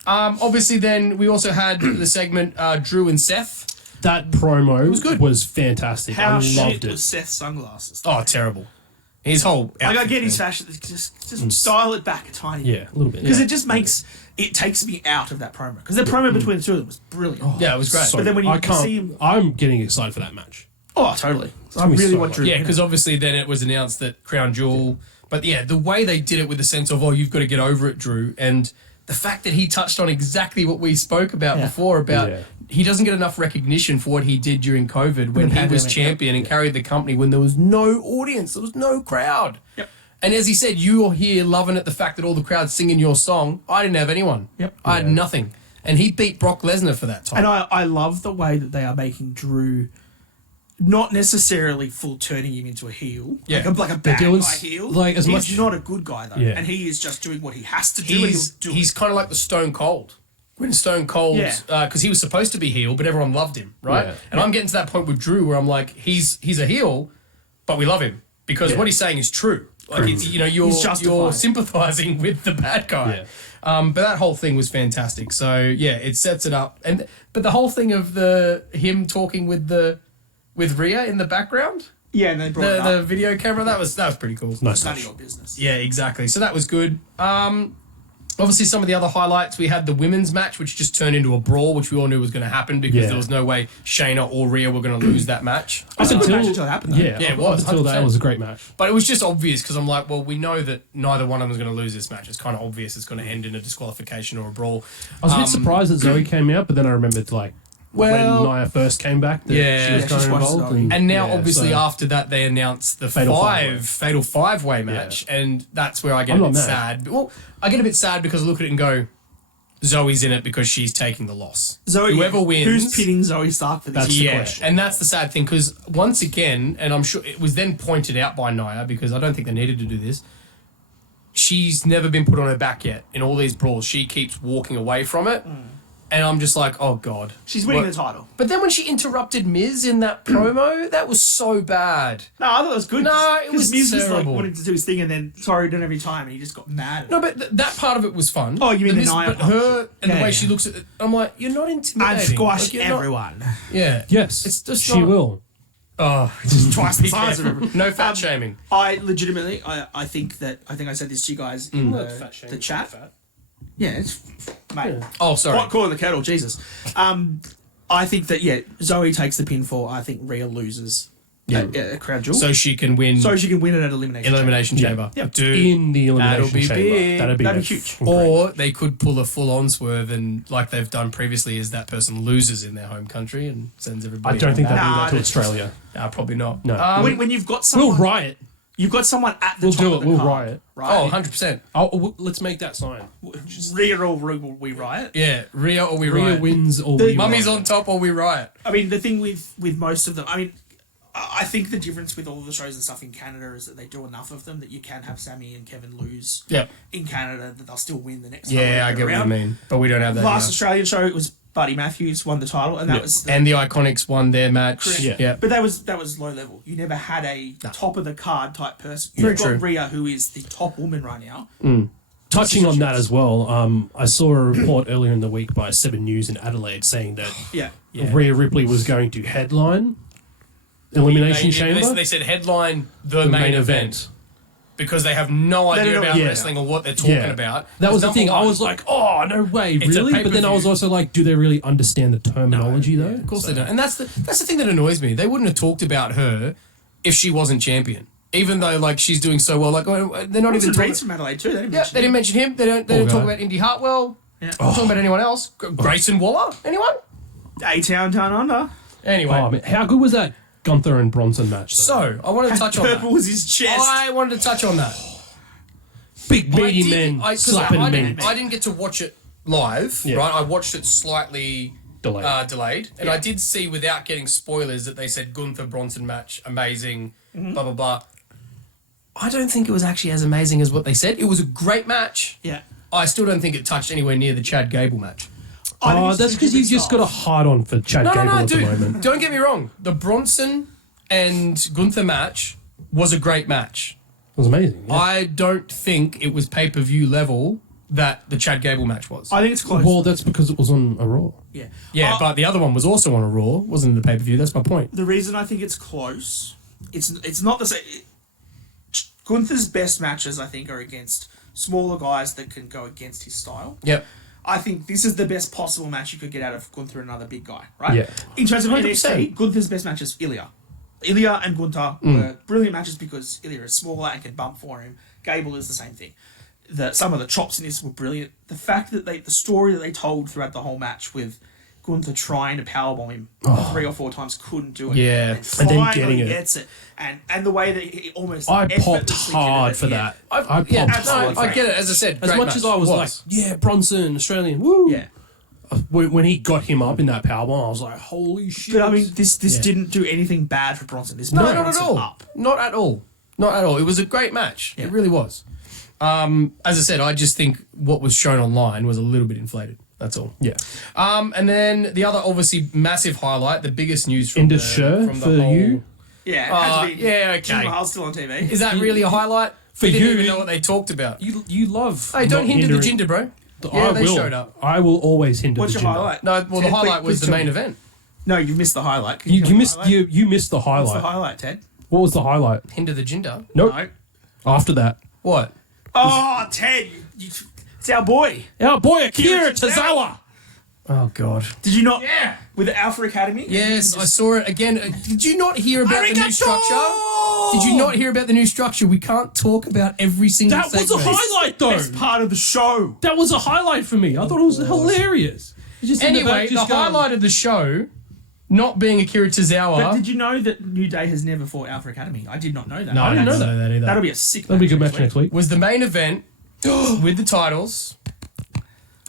Obviously, then we also had the segment Drew and Seth. That promo was good. was fantastic. How I shit loved was it. Seth's sunglasses? Oh, terrible. His whole Like, I outfit, get his man. fashion. Just dial it back a tiny bit. Yeah, a little bit. Because Yeah. it just makes... It takes me out of that promo. Because the promo between the two of them was brilliant. Yeah, it was great. So But then when you I can't, see him... I'm getting excited for that match. Oh, totally. I gonna be really so want much. Drew. Yeah, because obviously then it was announced that Crown Jewel. But yeah, the way they did it with the sense of, oh, you've got to get over it, Drew. And the fact that he touched on exactly what we spoke about before about he doesn't get enough recognition for what he did during COVID when he was pandemic, champion and carried the company when there was no audience, there was no crowd. Yep. And as he said, you are here loving it, the fact that all the crowd's singing your song. I didn't have anyone. Yep. I had nothing. And he beat Brock Lesnar for that time. And I love the way that they are making Drew not necessarily full turning him into a heel. Yeah. Like a bad doing guy heel. like, as he's much- not a good guy, though. Yeah. And he is just doing what he has to do, and he'll do he's it. kind of like the Stone Cold. When Stone Cold, because he was supposed to be heel, but everyone loved him, right? Yeah. And I'm getting to that point with Drew where I'm like, he's a heel, but we love him because what he's saying is true. Like it's, you're justified. sympathizing with the bad guy. But that whole thing was fantastic. So yeah, it sets it up. But the whole thing of him talking with Rhea in the background. Yeah, and they brought it the up. video camera. That was pretty cool. Nice None of touch. your business. Yeah, exactly. So that was good. Obviously, some of the other highlights, we had the women's match, which just turned into a brawl, which we all knew was going to happen because Yeah. there was no way Shayna or Rhea were going to lose that match. It was a good match until it happened, though. Yeah, Yeah, it up was, until that 100%. was a great match. But it was just obvious because I'm like, well, we know that neither one of them is going to lose this match. It's kind of obvious it's going to end in a disqualification or a brawl. I was a bit surprised that Zoe came out, but then I remembered Well- when Nia first came back that Yeah. she was Yeah, kind she of watched involved. Zoe. And now, yeah, obviously, so- after that, they announced the Fatal fatal five-way match, and that's where I get I'm a not bit mad. sad. Well, I get a bit sad because I look at it and go, Zoe's in it because she's taking the loss. Zoe, Whoever wins, who's pitting Zoe Stark for this? That's the yeah, question. and that's the sad thing because once again, and I'm sure it was then pointed out by Nia because I don't think they needed to do this. She's never been put on her back yet in all these brawls. She keeps walking away from it, and I'm just like, oh god, She's winning What- the title. But then when she interrupted Miz in that promo, that was so bad. No, I thought it was good. No, it 'cause was Miz was like terrible. wanting to do his thing, and then sorry, don't have any time, and he just got mad. No, but that part of it was fun. Oh, you mean the Miz- Nia But punch? her and Yeah, the way yeah. she looks at it, I'm like, you're not intimidating. And squash Like, you're not- everyone. yeah. Yes, It's just she not- will. Oh, Twice the be size of careful. everyone. No fat shaming. I legitimately, I think I said this to you guys in the chat. Yeah, it's mate. Oh, sorry. What calling the kettle? Jesus. I think that Zoe takes the pinfall. I think Rhea loses. A crowd jewel. So she can win So she can win it at elimination. Elimination Chamber. Yeah. Dude, In the elimination that'll be chamber. big. That'd be That'd be huge. or they could pull a full-on swerve and, like they've done previously, is that person loses in their home country and sends everybody. I don't think home they'll back. do Nah, that to that's- Australia. Nah, probably not. No. When you've got someone, We'll riot. you've got someone at the We'll top do of it. the We'll card, riot. right? Oh, 100%. Let's make that sign. Rhea or we riot. Yeah, Rhea or we Rhea riot. wins or The- we Mummy's riot. on top or we riot. I mean, the thing with most of them, I mean, I think the difference with all the shows and stuff in Canada is that they do enough of them that you can have Sammy and Kevin lose Yep. in Canada, that they'll still win the next time. Yeah, they I get what you around. mean. But we don't have that Last now. Australian show, it was Buddy Matthews won the title, and that was. And the Iconics won their match. Correct. Yeah. But that was low level. You never had a top of the card type person. Very You've got true. Rhea, who is the top woman right now. Touching on that as well, I saw a report earlier in the week by 7 News in Adelaide saying that Yeah. Rhea Ripley was going to headline Elimination Chamber. They said headline the main event. Because they have no idea don't know about what- wrestling or what they're talking Yeah. about. That was the Number thing. I one. was like, oh, no way, It's a really? But then I was pay-per-view. also like, do they really understand the terminology, though? Of course they don't. And that's the thing that annoys me. They wouldn't have talked about her if she wasn't champion. Even though, like, she's doing so well. Like, they're not even talking... Reece from Adelaide too. They didn't Yeah, mention they didn't him. mention him. They don't talk guy. about Indy Hartwell. Yeah. Talking about anyone else. Grayson Waller? Anyone? A-Town Down Under. Anyway. Oh, man, how good was that Gunther and Bronson match, though? So, I wanted to touch on Purple that. was his chest. I wanted to touch on that. Big, I meaty did- men 'cause slapping I men. didn't get to watch it live, Yeah. right? I watched it slightly Delayed. delayed. And I did see, without getting spoilers, that they said Gunther Bronson match, amazing, blah, blah, blah. I don't think it was actually as amazing as what they said. It was a great match. Yeah. I still don't think it touched anywhere near the Chad Gable match. I think Oh, it's that's two because you've different just got a styles. hard on for Chad Gable at the dude. moment. Don't get me wrong. The Bronson and Gunther match was a great match. It was amazing. Yeah. I don't think it was pay-per-view level that the Chad Gable match was. I think it's close. Well, that's because it was on a Raw. Yeah. Yeah, but the other one was also on a Raw, wasn't in the pay-per-view. That's my point. The reason I think it's close, it's not the same. Gunther's best matches, I think, are against smaller guys that can go against his style. Yep. I think this is the best possible match you could get out of Gunther and another big guy, right? Yeah. In terms of 100%. NXT, Gunther's best match is Ilya. Ilya and Gunther were brilliant matches because Ilya is smaller and can bump for him. Gable is the same thing. Some of the chops in this were brilliant. The fact that the story that they told throughout the whole match with Gunther trying to powerbomb him 3 or 4 times, couldn't do it. Yeah. And And then finally getting it. gets it. And the way that he almost I popped effortlessly hard did it for at the end. that. I popped Yeah, hard no, I get it. As I said, As great much match. as I was like, yeah, Bronson, Australian, woo. Yeah. When he got him up in that powerbomb, I was like, holy shit. But I mean, this Yeah. didn't do anything bad for Bronson. This No, put not at Bronson all. Up. Not at all. Not at all. It was a great match. Yeah. It really was. As I said, I just think what was shown online was a little bit inflated. That's all. Yeah. And then the other, obviously, massive highlight, the biggest news from Indus the, Sher from the for whole... you? Yeah, it had to be. yeah, Jinder okay. Mahal's still on TV. Is that really a highlight? For We didn't you- even know what they talked about. You love. Hey, don't not hinder the hindering- Jinder, bro. I Yeah, they will. showed up. I will always hinder What's the your Jinder. highlight? No, well, the Ted, highlight please was the tell main me. event. No, you missed the highlight. Can You tell me the missed highlight? you missed the What's the highlight. highlight, Ted? What was the highlight? Hinder the Jinder. Nope. No. After that. What? Oh, Ted. It's our boy. Our boy Akira Tozawa. Oh, God. Did you not? Yeah. With the Alpha Academy? Yes, I saw it again. Did you not hear about the new Arigato! structure? Did you not hear about the new structure? We can't talk about every single That was a segment. highlight, though. Best part of the show. That was a highlight for me. I thought it was hilarious. Just in Anyway, back, the just going, highlight of the show, not being Akira Tozawa. But did you know that New Day has never fought Alpha Academy? I did not know that. No, I didn't know that either. That'll be a sick That'll be a good match next week. Was the main event with the titles.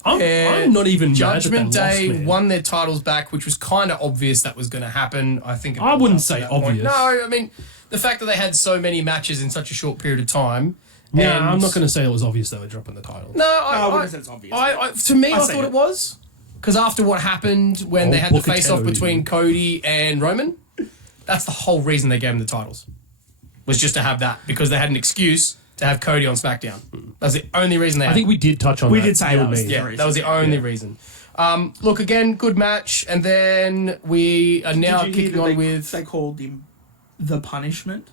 I'm not even Judgment mad that they Day lost, man. won their titles back, which was kind of obvious that was going to happen. I think. I wouldn't up to say that point. obvious. No, I mean the fact that they had so many matches in such a short period of time. Yeah, and- I'm not going to say it was obvious they were dropping the title. No, I wouldn't say it's obvious. To me, I say thought it. it was because after what happened when Oh, they had the look at face-off Cody. between Cody and Roman, that's the whole reason they gave him the titles. Was just to have that because they had an excuse to have Cody on SmackDown. That's the only reason they. I think we did touch on that. We did say you that and was me. the Yeah, that was the only reason. Look, again, good match, and then we are now Did you hear kicking that on with. they called him the Punishment,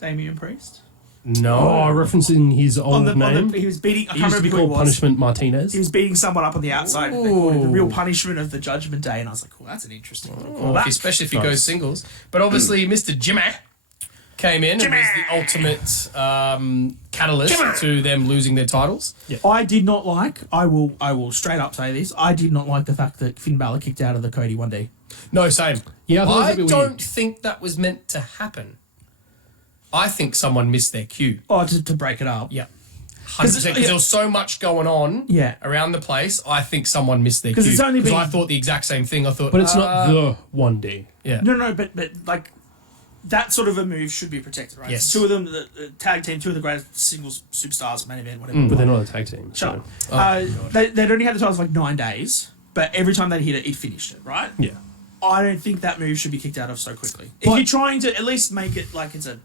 Damian Priest? No, Oh, referencing his old name. He was beating. I He can't used to be remember who he called was. Punishment Martinez. He was beating someone up on the outside. And they called him the real Ooh. punishment of the Judgment Day, and I was like, "Well, that's an interesting little Well, callback." especially if he goes singles. But obviously, Mr. Jimmy came in and was the ultimate catalyst to them losing their titles. I did not like. I will straight up say this. I did not like the fact that Finn Balor kicked out of the Cody 1D. No, same. Yeah, I thought it was I a bit don't weird. think that was meant to happen. I think someone missed their cue. Oh, to break it up. Yeah. 100%. Because there was so much going on Yeah. around the place. I think someone missed their cue. 'Cause it's only Because been- I thought the exact same thing. I thought, But it's not the 1D. Yeah. No, but like that sort of a move should be protected, right? Yes. Two of them, the tag team, two of the greatest singles superstars, main event, whatever. But they're not a tag team. Shut So. up. They'd only had the titles for like 9 days, but every time they'd hit it, it finished it, right? Yeah. I don't think that move should be kicked out of so quickly. If But- you're trying to at least make it like it's a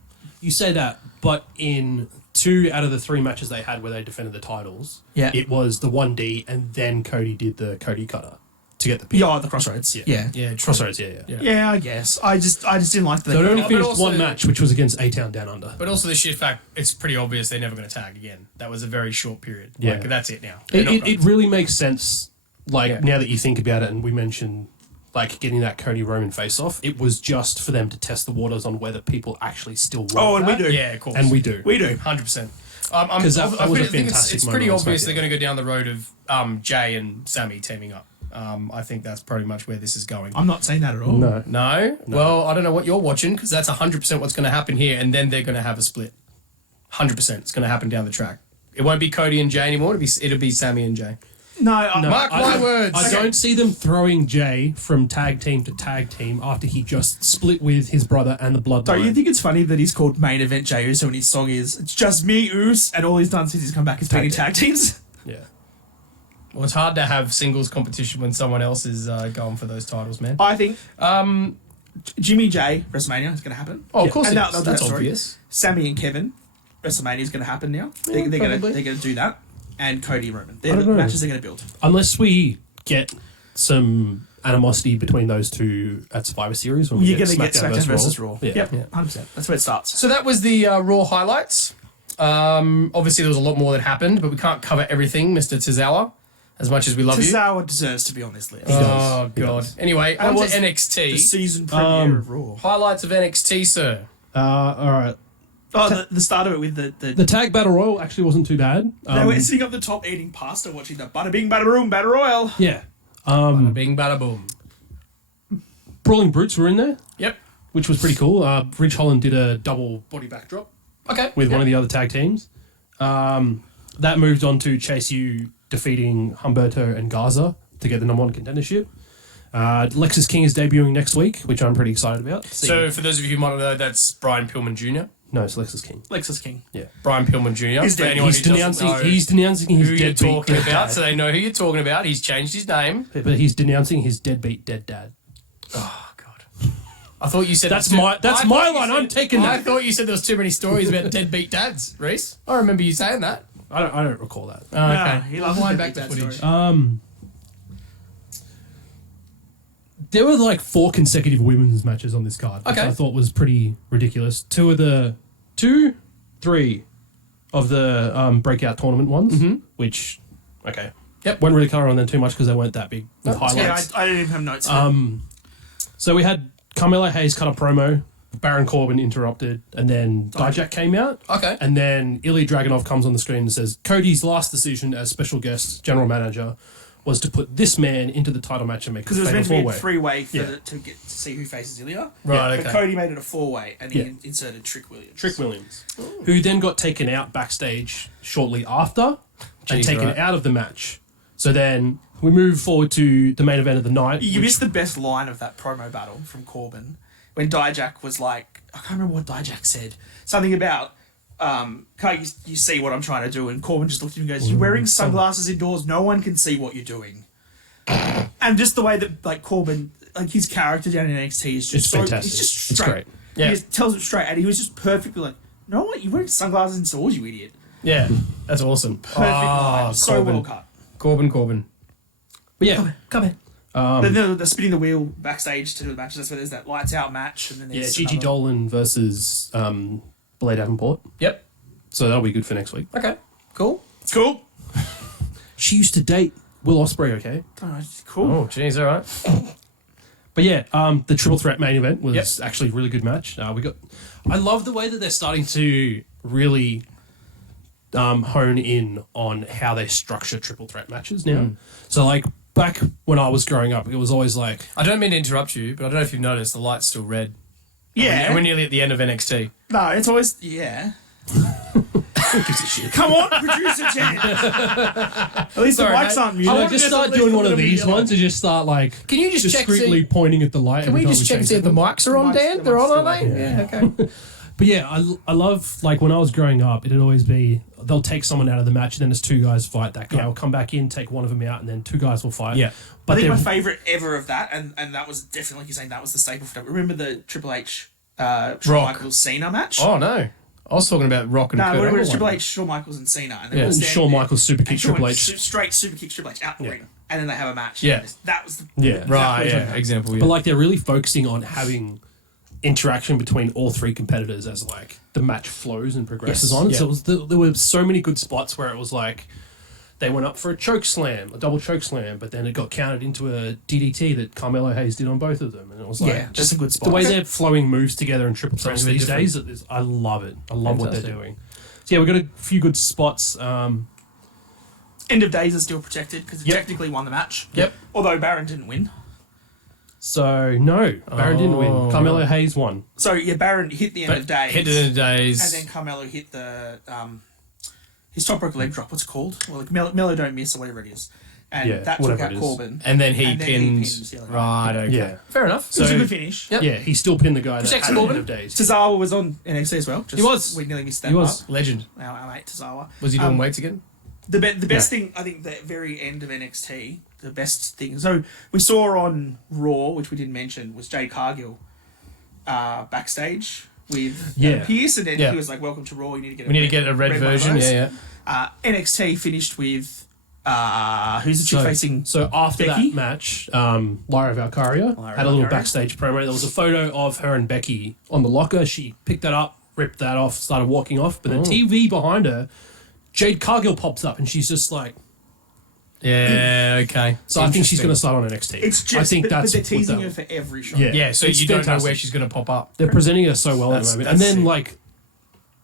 You say that, but in 2 out of the 3 matches they had where they defended the titles, Yeah. it was the 1D, and then Cody did the Cody cutter to get the pin. the Crossroads. Yeah. Yeah, true. Crossroads, yeah. Yeah, I guess. I just didn't like the. So it only But finished also- 1 match, which was against A-Town Down Under. But also the sheer fact, it's pretty obvious they're never going to tag again. That was a very short period. Yeah. Like, that's it now. They're It, not it, going it really makes sense, like, Yeah. now that you think about it, and we mentioned, like, getting that Cody Roman face-off, it was just for them to test the waters on whether people actually still want Oh, and we that. do. Yeah, of course. And we do. We do. 100%. 'Cause that was a I think fantastic it's pretty moment on obvious SmackDown. they're going to go down the road of Jay and Sammy teaming up. I think that's pretty much where this is going. I'm not saying that at all. No. No? Well, I don't know what you're watching because that's 100% what's going to happen here, and then they're going to have a split. 100%. It's going to happen down the track. It won't be Cody and Jay anymore. It'll be Sammy and Jay. No, Mark my words. I don't see them throwing Jay from tag team to tag team after he just split with his brother and the Bloodline. Don't you think it's funny that he's called Main Event Jey Uso and his song is "It's Just Me, Uso," and all he's done since he's come back is being in tag teams? Yeah. Well, it's hard to have singles competition when someone else is going for those titles, man. I think Jimmy J WrestleMania is going to happen. Oh, of course And it they'll is. do that That's story. obvious. Sammy and Kevin WrestleMania is going to happen now. They're going probably. to do that, and Cody Roman. They're I the don't know. matches they're going to build. Unless we get some animosity between those two at Survivor Series when we You're going to get SmackDown versus Raw. Yeah. Yep, 100%. That's where it starts. So that was the Raw highlights. Obviously, there was a lot more that happened, but we can't cover everything, Mr. Tozawa, as much as we love you. Tozawa deserves to be on this list. Oh, He God. does. Anyway, And on it to was The NXT. season premiere of Raw. Highlights of NXT, sir. All right. Oh, the start of it with the The tag battle royal actually wasn't too bad. they were sitting up the top eating pasta, watching the Bada Bing Bada Room Battle Royal. Yeah. Bada bing, bada boom. Brawling Brutes were in there, Yep. which was pretty cool. Ridge Holland did a double body backdrop Okay. with one of the other tag teams. That moved on to Chase U defeating Humberto and Garza to get the number 1 contendership. Lexus King is debuting next week, which I'm pretty excited about. So, for those of you who might not know, that's Brian Pillman Jr. No, it's Lexus King. Lexus King. Brian Pillman Jr. He's For dead. anyone He's who doesn't know denouncing his who you're deadbeat talking dead about, dad. so they know who you're talking about. He's changed his name. But he's denouncing his deadbeat dead dad. Oh, God. I thought you said That's there was my- that's I my thought you line. said- I'm taking I that. thought you said there was too many stories about deadbeat dads, Reece. I remember you saying that. I don't recall that. Oh, okay. he loves Wind the back the deadbeat dad footage. story. There were like 4 consecutive women's matches on this card, which Okay. I thought was pretty ridiculous. 3 of the breakout tournament ones, which, okay. Yep. Won't really cover on them too much because they weren't that big with highlights. Yeah, I didn't even have notes. So we had Carmelo Hayes cut a promo, Baron Corbin interrupted, and then Dijak came out. Okay. And then Ilya Dragunov comes on the screen and says, Cody's last decision as special guest general manager was to put this man into the title match and make Because it it was meant to be a four-way. 3-way to get to see who faces Ilya. Right, But okay. Cody made it a 4-way and he Yeah. inserted Trick Williams. Trick Williams, who then got taken out backstage shortly after and Jeez, taken right. out of the match. So then we move forward to the main event of the night. You which- missed the best line of that promo battle from Corbin when Dijak was like, I can't remember what Dijak said. Something about, can't you see what I'm trying to do? And Corbin just looked at him and goes, you're wearing sunglasses indoors, no one can see what you're doing. And just the way that like Corbin, like his character down in NXT is just It's fantastic. He's just It's straight. great. Yeah. He just tells it straight, and he was just perfectly like, no, what? You're wearing sunglasses indoors, you idiot. Yeah, that's awesome. Perfect line, so Corbin. well cut. Corbin. But yeah, Come in. Then the spinning the wheel backstage to do the matches. That's where there's that lights out match, and then yeah, there's Gigi another- Dolan versus Blair Davenport. Yep. So that'll be good for next week. Okay. Cool. It's cool. She used to date Will Ospreay, okay? Oh, it's cool. Oh, jeez, all right. But yeah, the triple threat main event was actually a really good match. I love the way that they're starting to really hone in on how they structure triple threat matches now. So like back when I was growing up, it was always like, I don't mean to interrupt you, but I don't know if you've noticed the light's still red. Yeah. We're nearly at the end of NXT. No, it's always yeah. who gives a shit? Come on, producer Jen. At least Sorry, the mics mate. aren't muted. I No, wanted just to start at least doing put one of them in these yellow. ones and just start like Can you just check discreetly see- pointing at the light. Can we just check see if the mics are on, Mics- Dan? the They're mics on, are still they? on. Yeah, okay. But yeah, I love, like when I was growing up, it'd always be, they'll take someone out of the match and then there's 2 guys fight. That guy will come back in, take one of them out, and then 2 guys will fight. Yeah. But I think my they're- favourite ever of that, and that was definitely like you're saying, that was the staple for that. Remember the Triple H Shawn Rock. Michaels Cena match? Oh, no. I was talking about Rock and no, Kurt it was Angle Triple one. H, Shawn Michaels, and Cena. And then Yeah. it was And them Shawn there. Michaels super kick And Shawn Triple went H. straight super kick Triple H out the ring, and then they have a match. Yeah. That was the Yeah. Right, exactly yeah. Example, yeah. But like they're really focusing on having interaction between all 3 competitors as like the match flows and progresses Yes. on. Yeah. So there were so many good spots where it was like they went up for a choke slam, a double choke slam, but then it got counted into a DDT that Carmelo Hayes did on both of them, and it was like Yeah, just that's a good the spot. way they're flowing moves together in triple threats Something these different. days. I love it. I love what they're Fantastic. doing. So yeah, we've got a few good spots. End of Days is still protected because it Yep. technically won the match. Yep. Although Baron didn't win. So no, Baron didn't Oh. win. Carmelo Hayes won. So yeah, Baron hit the end of Days. Hit it in the days. And then Carmelo hit the his top rope leg drop. What's it called? Well, like Melo don't miss or whatever it is, and Yeah, that took whatever out it is. Corbin. And then he And then he pinned. pins the other Right, okay. Yeah. Fair enough. So it was So, a good finish. Yep. Yeah, he still pinned the guy that Protects had Corbin. end of days. Tozawa was on NXT as well. Just, He was. We nearly missed that. He was. legend. Our mate Tozawa. Was he doing weights again? The best thing, I think, the very end of NXT, the best thing. So we saw on Raw, which we didn't mention, was Jade Cargill backstage with Yeah. Pierce, and then Yeah. he was like, "Welcome to Raw. You need to get. We need to get a red one of version. those." Yeah, yeah. NXT finished with who's the chick facing? So after Becky? that match, Lyra Valkyria had a little Valkyria. backstage promo. There was a photo of her and Becky on the locker. She picked that up, ripped that off, started walking off. But the TV behind her, Jade Cargill pops up, and she's just like. Yeah, okay. So I think she's going to start on NXT. It's just. I think but that's they're what teasing that- her for every show. Yeah. Yeah, so It's you don't know fantastic. where she's going to pop up. They're presenting her so well at the That's- moment. And that's then sick.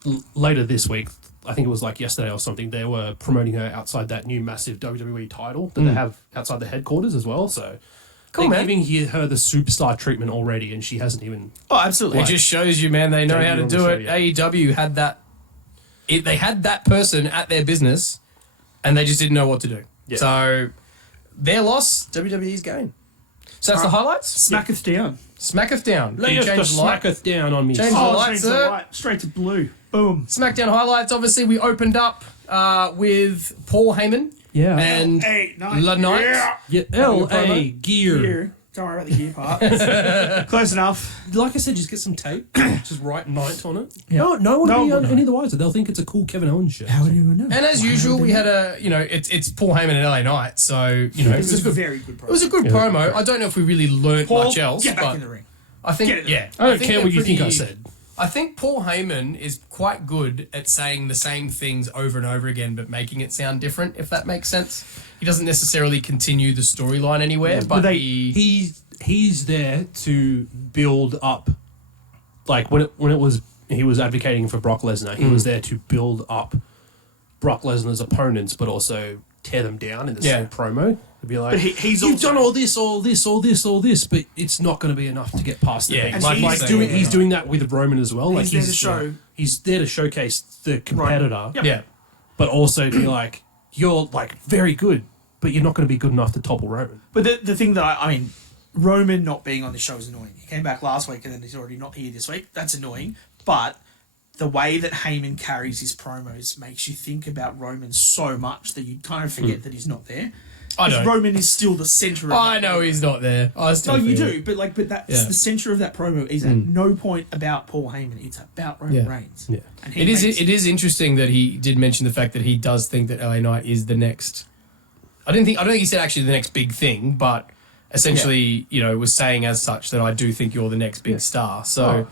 like later this week, I think it was like yesterday or something, they were promoting her outside that new massive WWE title that they have outside the headquarters as well. So Cool, they're man. giving her the superstar treatment already, and she hasn't even. Oh, absolutely. It just shows you, man, they know Don't how get to on the do show it. yet. AEW had that. They had that person at their business, and they just didn't know what to do. Yeah. So their loss, WWE's gain. So that's the highlights. Smacketh down. Smacketh down. Lay You us the changed the light. smacketh down on me. Change the Oh, light, straight to sir. white, straight to blue. Boom. SmackDown highlights. Obviously, we opened up with Paul Heyman Yeah. and Hey, nice. La Knight. Yeah. Yeah, your L.A. promo? Gear. Here. Don't worry about the gear part. Close enough. Like I said, just get some tape, just write night on it. Yeah. No one will be one will any the wiser. They'll think it's a cool Kevin Owens shirt. How would anyone know? And as usual, we had it's Paul Heyman and LA Knight, so it It was a very good promo. It was a good promo. I don't know if we really learnt Paul, much else, get back but in the ring. I think Get in the ring. I don't think care what they're you think I pretty- said. I think Paul Heyman is quite good at saying the same things over and over again, but making it sound different, if that makes sense. He doesn't necessarily continue the storyline anywhere, but He's there to build up, like when it was he was advocating for Brock Lesnar. He was there to build up Brock Lesnar's opponents, but also tear them down in the same promo. To be like, But he's you've also- done all this, but it's not going to be enough to get past the Yeah, beat. and Like he's doing, saying- he's doing that with Roman as well. Like He's there to show- he's there to showcase the competitor, Yep. yeah. but also be like, you're like very good, but you're not going to be good enough to topple Roman. But the thing that I mean, Roman not being on this show is annoying. He came back last week and then he's already not here this week. That's annoying. But the way that Heyman carries his promos makes you think about Roman so much that you kind of forget that he's not there. I 'Cause know. Roman is still the center of I that know promo. he's not there. I still No, you feel do, but that's Yeah. the center of that promo is at no point about Paul Heyman. It's about Roman Yeah. Reigns. Yeah. And he It is. makes- It is interesting that he did mention the fact that he does think that LA Knight is the next. I don't think he said actually the next big thing, but essentially, was saying as such that I do think you're the next big star. So,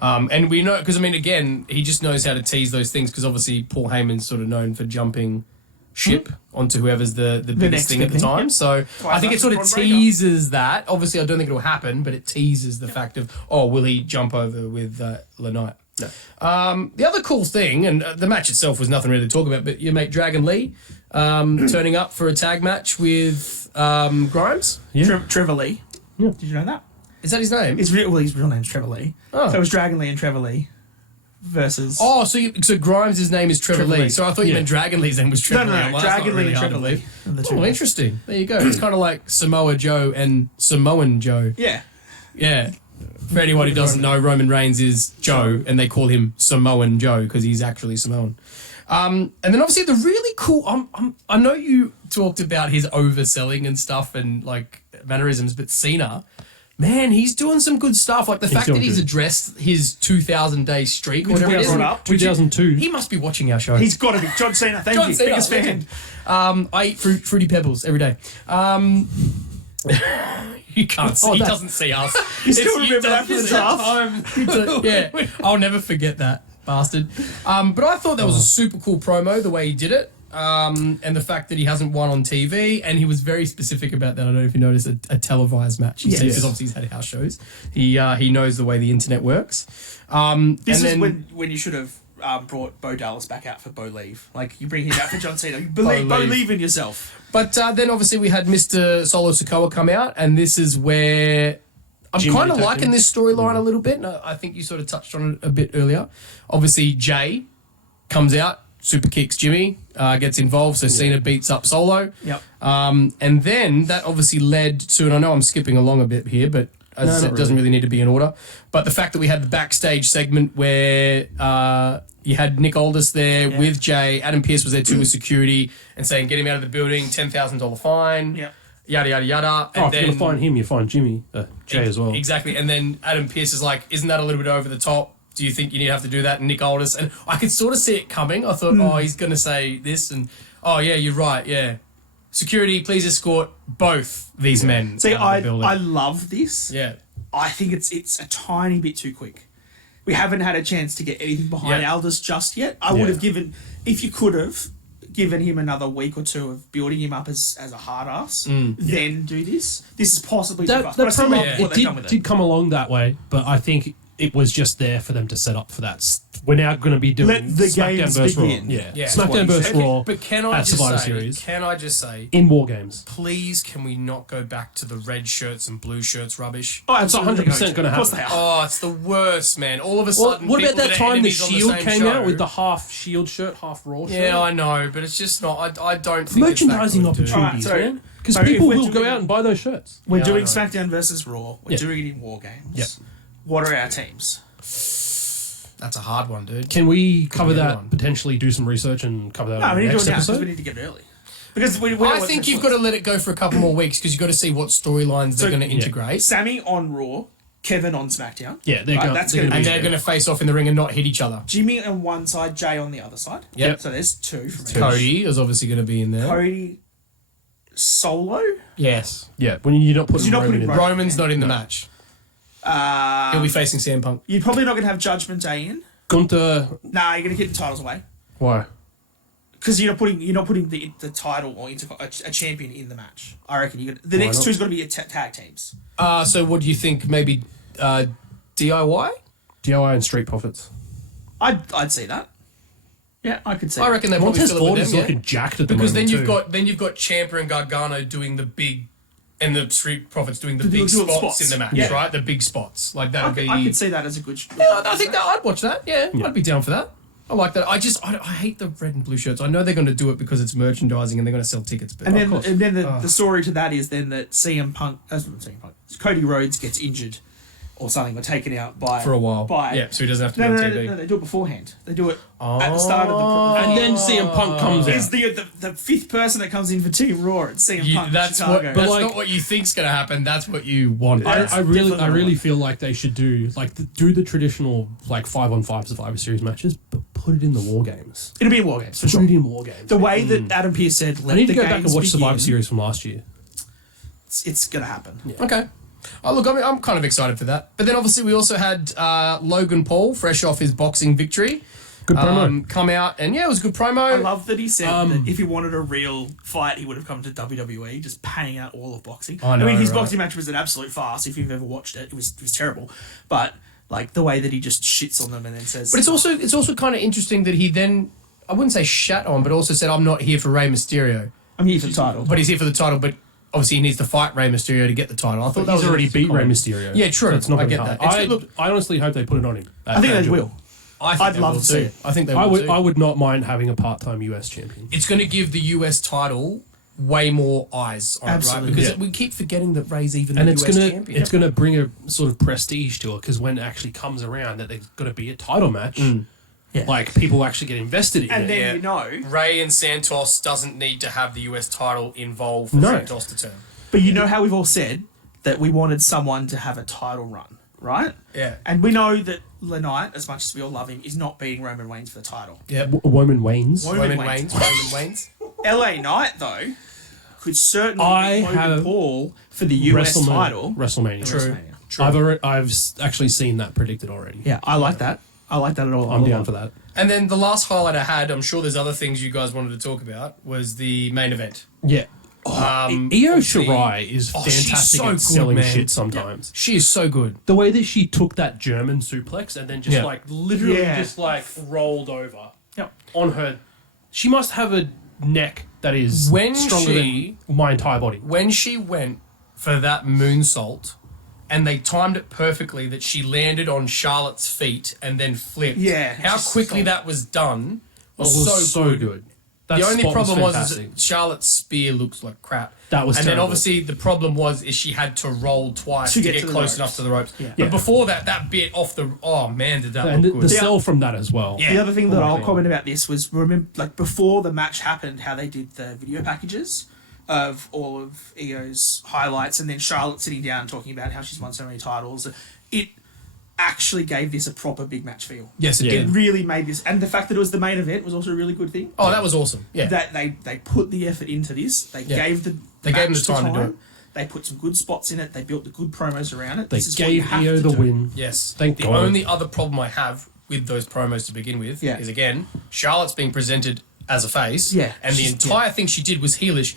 and we know because I mean, again, he just knows how to tease those things because obviously Paul Heyman's sort of known for jumping ship onto whoever's the biggest next thing big at the thing, time. yep. So I think it sort of Braun Breaker. teases that. Obviously, I don't think it'll happen, but it teases the fact of will he jump over with LA Knight? No. The other cool thing, and the match itself was nothing really to talk about, but your mate Dragon Lee turning up for a tag match with Grimes. Yeah. Trevor Lee. Yeah. Did you know that? Is that his name? His real name's Trevor Lee. Oh. So it was Dragon Lee and Trevor Lee versus. Oh, so Grimes' name is Trevor Trevor Lee. Lee. So I thought you Yeah. meant Dragon Lee's name was Trevor Lee. no, I'm like, that's not Dragon Lee really and hard to Trevor Lee. believe. are the two Oh, names. interesting. There you go. It's kind of like Samoa Joe and Samoan Joe. Yeah. Yeah. For anyone who doesn't know, Roman Reigns is Joe, and they call him Samoan Joe because he's actually Samoan. And then obviously the really cool. I know you talked about his overselling and stuff and like mannerisms, but Cena, man, he's doing some good stuff. Like the fact that doing he's good. addressed his 2,000-day streak, or whatever it is. brought up. 2002. He must be watching our show. He's got to be John Cena. Thank John you. Cena, Biggest fan. legend. I eat Fruity Pebbles every day. You can't see. He doesn't see us. You still remember that from the draft? Yeah, I'll never forget that bastard. But I thought that was a super cool promo the way he did it, and the fact that he hasn't won on TV, and he was very specific about that. I don't know if you noticed a televised match. He said because obviously he's had house shows. He knows the way the internet works. This is when you should have brought Bo Dallas back out for Bo Leave. Like you bring him out for John Cena. You believe Bo Leave. Leave in yourself. But then obviously we had Mr. Solo Sikoa come out, and this is where I'm Jimmy kind of attacked liking him. this storyline a little bit. And I think you sort of touched on it a bit earlier. Obviously Jay comes out, super kicks Jimmy, gets involved, so Cena beats up Solo. Yep. And then that obviously led to, and I know I'm skipping along a bit here, but as I said, it doesn't really need to be in order. But the fact that we had the backstage segment where you had Nick Aldis there with Jay, Adam Pearce was there too with security, and saying get him out of the building, $10,000 fine, Yep. yada yada yada. Oh, if you're going to find him, you find Jimmy, Jay as well. Exactly. And then Adam Pearce is like, isn't that a little bit over the top? Do you think you need to have to do that? And Nick Aldis, and I could sort of see it coming. I thought, he's going to say this, and oh yeah, you're right, yeah. Security, please escort both these men See, out of I the building. love this. Yeah. I think it's a tiny bit too quick. We haven't had a chance to get anything behind Yeah. Aldis just yet. I would have given, if you could have, given him another week or two of building him up as a hard ass, then do this. This is possibly too That fast. But I still promo, love what it they've done with did come along that way, but I think it was just there for them to set up for that. We're now going to be doing Let the SmackDown games vs. Raw. begin. Yeah. Yeah. SmackDown vs. Okay, Raw but can I at just Survivor say, Series can I just say, in War Games. please can we not go back to the red shirts and blue shirts rubbish? Oh, It's absolutely 100% going to Of course they happen. are. Oh, it's the worst, man. All of a Well, sudden, what about people that that are time the enemies on Shield same came show- out with the half Shield shirt, half Raw shirt? Yeah, I know, but it's just not. I don't think Merchandising it's that good, dude. opportunities, Alright, so- man. Because so people if we're will go doing- out and buy those shirts. We're Yeah, I doing know. SmackDown versus Raw. We're Yeah. doing it in War Games. Yep. What are our teams? That's a hard one, dude. Can we cover be that, anyone. potentially do some research and cover that No, on we the need to do next it now because we episode? need to get it early. Because we know I what think the you've got to let it go for a couple more weeks because you've got to see what storylines they're going to integrate. Sammy on Raw, Kevin on SmackDown. Yeah, they're going. That's going to And be. they're going to face off in the ring and not hit each other. Jimmy on one side, Jay on the other side. Yep. So there's two from each. Cody is obviously going to be in there. Cody Solo. Yes. Yeah, when you're not putting You're not Roman putting in. Roman. Roman's not in the match. He'll be facing CM Punk. You're probably not going to have Judgment Day in. Gunther. Nah, you're going to keep the titles away Why? because you're not putting the title or a champion in the match. I reckon the next not? two's got to be tag teams. So what do you think? Maybe DIY? DIY and Street Profits. I'd see that. Yeah, I could see. I reckon they probably Montez fill it Ford with is them, yeah? looking jacked at the Because moment then you've got Ciampa and Gargano doing the big, and the Street Profits doing the big dual spots spots. in the match, Yeah. right? The big spots like that would be. I could see that as a good. Yeah, I think that I'd watch that. Yeah, I'd be down for that. I like that. I hate the red and blue shirts. I know they're going to do it because it's merchandising and they're going to sell tickets. But And then the story to that is then that Cody Rhodes gets injured or something, or taken out by for a while. Yeah, so he doesn't have to be on TV. No, they do it beforehand. They do it at the start of the. And then CM Punk comes Is out. the fifth person that comes in for Team Raw at CM Punk in That's Chicago. that's like- not what you think's going to happen. That's what you want. I definitely really feel like they should do do the traditional 5-on-5 Survivor Series matches, but put it in the War Games. It'll be in War Games for Put sure. it in War Games. The way that Adam Pearce said, I let need the to go back and games watch begin, Survivor Series from last year. It's gonna happen. Okay. Oh, look, I'm kind of excited for that. But then obviously we also had Logan Paul, fresh off his boxing victory. Good promo. Come out, and yeah, it was a good promo. I love that he said that if he wanted a real fight, he would have come to WWE, just paying out all of boxing. I know, his right? boxing match was an absolute farce. If you've ever watched it, it was terrible. But like the way that he just shits on them and then says, But it's also kind of interesting that he then, I wouldn't say shat on, but also said, I'm not here for Rey Mysterio. "I'm here for the title." But he's here for the title, but obviously he needs to fight Rey Mysterio to get the title. I thought that He's was already interesting beat Rey comment. Mysterio. Yeah, true. So it's not I gonna get be that. hard. It's- I honestly hope they put it on him. I think they will. I'd love to see it. I think they I will would. too. I would not mind having a part-time US champion. It's going to give the US title way more eyes on Absolutely. it, right? Because Yeah. we keep forgetting that Rey's even And the it's US gonna champion. it's gonna bring a sort of prestige to it because when it actually comes around that there's gonna be a title match, Yeah. like people actually get invested in And it. then Yeah. you know, Rey and Santos doesn't need to have the US title involved for No. Santos to turn. but you know how we've all said that we wanted someone to have a title run, right? Yeah. And we know that Knight, as much as we all love him, is not beating Roman Reigns for the title. Yep. Roman Waynes. Roman Roman Reigns. Waynes. LA Knight though could certainly I beat Logan have Paul for the US title. WrestleMania. True. I've actually seen that predicted already. Yeah, I like that. I like that at all. I'm down for that. And then the last highlight I had, I'm sure there's other things you guys wanted to talk about, was the main event. Yeah. Io obviously- Shirai is she's fantastic so at good, selling man. shit sometimes. She is so good. The way that she took that German suplex and then just Yeah. literally Yeah. just rolled over Yep. on her. She must have a neck that is When stronger she- than my entire body. When she went for that moonsault, and they timed it perfectly that she landed on Charlotte's feet and then flipped. Yeah, How just quickly so- that was done It was, was so good. That The only spot problem was is fantastic. that Charlotte's spear looks like crap. That was And then terrible. obviously the problem was is she had to roll twice to get get to the close ropes. enough to the ropes. Yeah. But Yeah. before that bit off the man, did that and look the good. sell from that as well. Yeah. The other thing that Oh my I'll God. comment about this was remember, like before the match happened, how they did the video packages of all of Io's highlights, and then Charlotte sitting down talking about how she's won so many titles. It actually gave this a proper big match feel. Yes, it Yeah. It did. really made this, and the fact that it was the main event was also a really good thing. Oh, that was awesome. Yeah. That they put the effort into this. They Yeah. gave the They gave them match the time to do it. They put some good spots in it. They built the good promos around it. They This is what you gave have Io to the do. win. Yes. Thank the God. only other problem I have with those promos to begin with Yeah. is, again, Charlotte's being presented as a face. Yeah, And the she's- entire thing she did was heelish.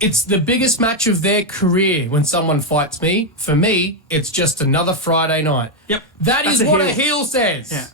It's the biggest match of their career when someone fights me. For me, it's just another Friday night. Yep. That That's is a what a heel. heel says. Yeah.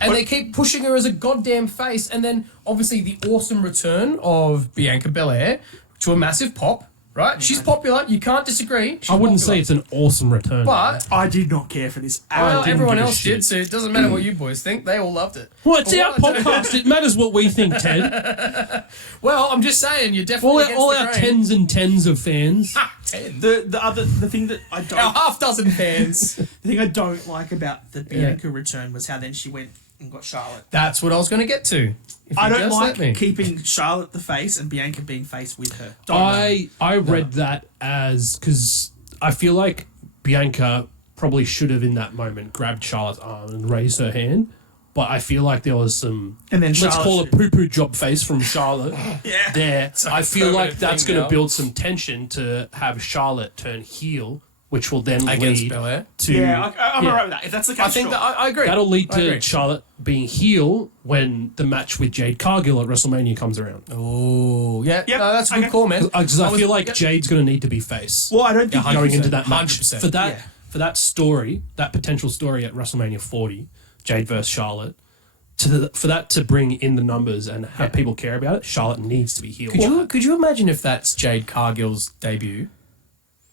And they keep pushing her as a goddamn face. And then, obviously, the awesome return of Bianca Belair to a massive pop, right? She's popular. You can't disagree. She's I wouldn't popular. say it's an awesome return. But I did not care for this. well, didn't everyone give a else shit. did, so it doesn't matter what you boys think. They all loved it. well, it's But our what I don't- podcast. It matters what we think, Ted. Well, I'm just saying, you're definitely all against our the grain. tens and tens of fans. 10. The thing that I Our don't half dozen fans. the thing I don't like about the Bianca return was how then she went and got Charlotte. That's what I was going to get to. If I you don't just let me. like keeping Charlotte the face and Bianca being face with her. I read that as because I feel like Bianca probably should have in that moment grabbed Charlotte's arm and raised her hand, but I feel like there was some And then let's Charlotte call it poo-poo job face from Charlotte. Yeah. There, I a feel like permanent that's thing going now. to build some tension to have Charlotte turn heel, which will then Against lead Belair. to Yeah, I'm alright with that. If that's the case, I think that I agree. that'll lead I to agree. Charlotte being heel when the match with Jade Cargill at WrestleMania comes around. Oh, yeah. Yep, No, that's a good okay. call, man. Because I was- feel like yep. Jade's going to need to be face. Well, I don't think Going into 100%, that match 100%. for that Yeah. for that story, that potential story at WrestleMania 40, Jade versus Charlotte, for that to bring in the numbers and have people care about it, Charlotte needs to be heel. Could you imagine if that's Jade Cargill's debut?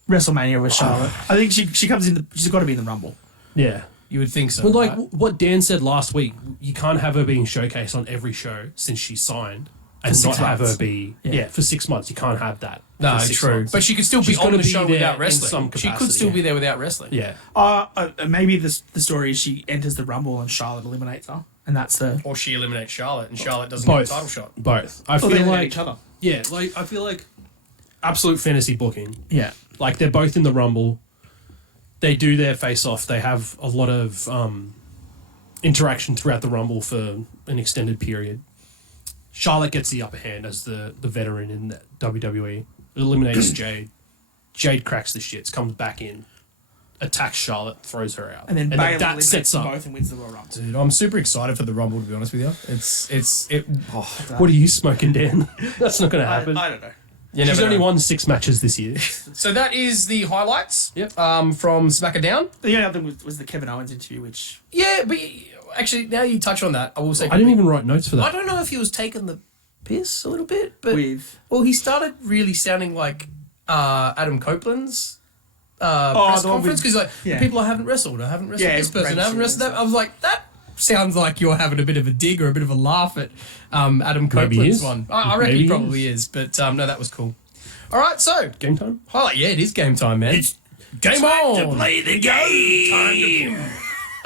WrestleMania with Charlotte. I think she comes in. She's got to be in the Rumble. Yeah. You would think so. But like right? what Dan said last week, you can't have her being showcased on every show since she signed and For not 6 have her months. be Yeah. for 6 months. You can't have that. No, for 6 true. months. But she could still be She's on gotta the be show there without in wrestling. some She could capacity, still yeah. be there without wrestling. Yeah. Maybe the story is she enters the Rumble and Charlotte eliminates her, and that's the. Or she eliminates Charlotte and Charlotte doesn't get a Both. title shot. Both. I Or they feel eliminate like each other. yeah, like I feel like absolute fantasy booking. Yeah. Like they're both in the Rumble. They do their face off. They have a lot of interaction throughout the Rumble for an extended period. Charlotte gets the upper hand as the veteran in the WWE. Eliminates Jade. Jade cracks the shits, comes back in, attacks Charlotte, throws her out. And then Bayley that eliminates sets them up. both and wins the Royal Rumble. Dude, I'm super excited for the Rumble, to be honest with you. What are you smoking, Dan? That's not going to I happen. don't know. You She's never only know. won 6 matches this year. So that is the highlights. Yep. From SmackDown. The only other thing was the Kevin Owens interview, which Yeah, but actually, now you touch on that, I will say. I didn't even write notes for I that. don't know if he was taking the piss a little bit, but with well, he started really sounding like Adam Copeland's press the one conference with- because yeah. people I haven't wrestled Yeah, this person, I haven't Randy wrestled Orton that. I was like, that sounds like you're having a bit of a dig or a bit of a laugh at Adam Maybe he Copeland's is. one. I reckon Maybe he he probably is, but no, that was cool. All right, so Game time? highlight. Yeah, it is game time, man. It's game on. the game!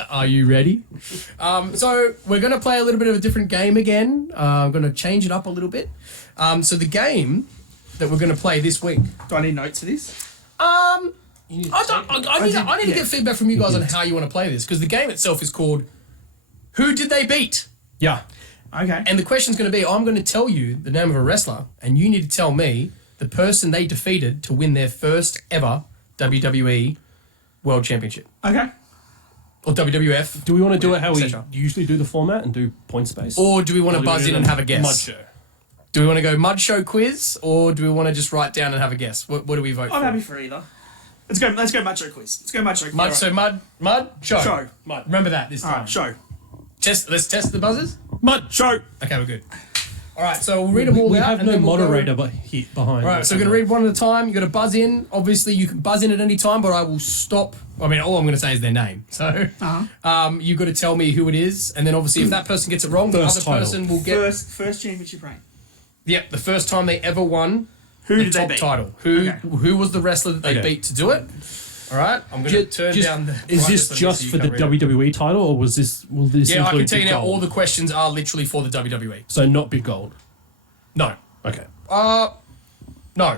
Are you ready? So we're going to play a little bit of a different game again. I'm going to change it up a little bit. So the game that we're going to play this week. do I need notes for this? I need to get feedback from you guys on how you want to play this because the game itself is called Who Did They Beat? Yeah. Okay. And the question's going to be I'm going to tell you the name of a wrestler and you need to tell me the person they defeated to win their first ever WWE World Championship Okay. or WWF. Do we want to do it how we etc. usually do the format and do point space? Or do we want to buzz in and have a guess? Mud show. Do we want to go mud show quiz or do we want to just write down and have a guess? What do we vote I'm for? happy for either. Let's go Macho quiz. Let's go Macho quiz. Mud, All so right. mud, show. Show. Mud. Remember that this All time. right, show. Let's test the buzzers. Mud show. Okay, we're good. All right, so we'll read them all We out. have and no then we'll go- moderator behind. All right, so we're going to read one at a time. You've got to buzz in. Obviously, you can buzz in at any time, but I will stop. I mean, all I'm going to say is their name. So you've got to tell me who it is. And then obviously, if that person gets it wrong, the First other title. person will get... First championship reign. Yep, the first time they ever won Who the did they top beat? title. Okay. Who was the wrestler that they Okay. beat to do it? All right, I'm going to turn down the... Is this brightness on just so you for the can't read it. WWE title, or will this Yeah, I can include tell you Big now, all Gold? the questions are literally for the WWE. So not Big Gold. No. Okay. No.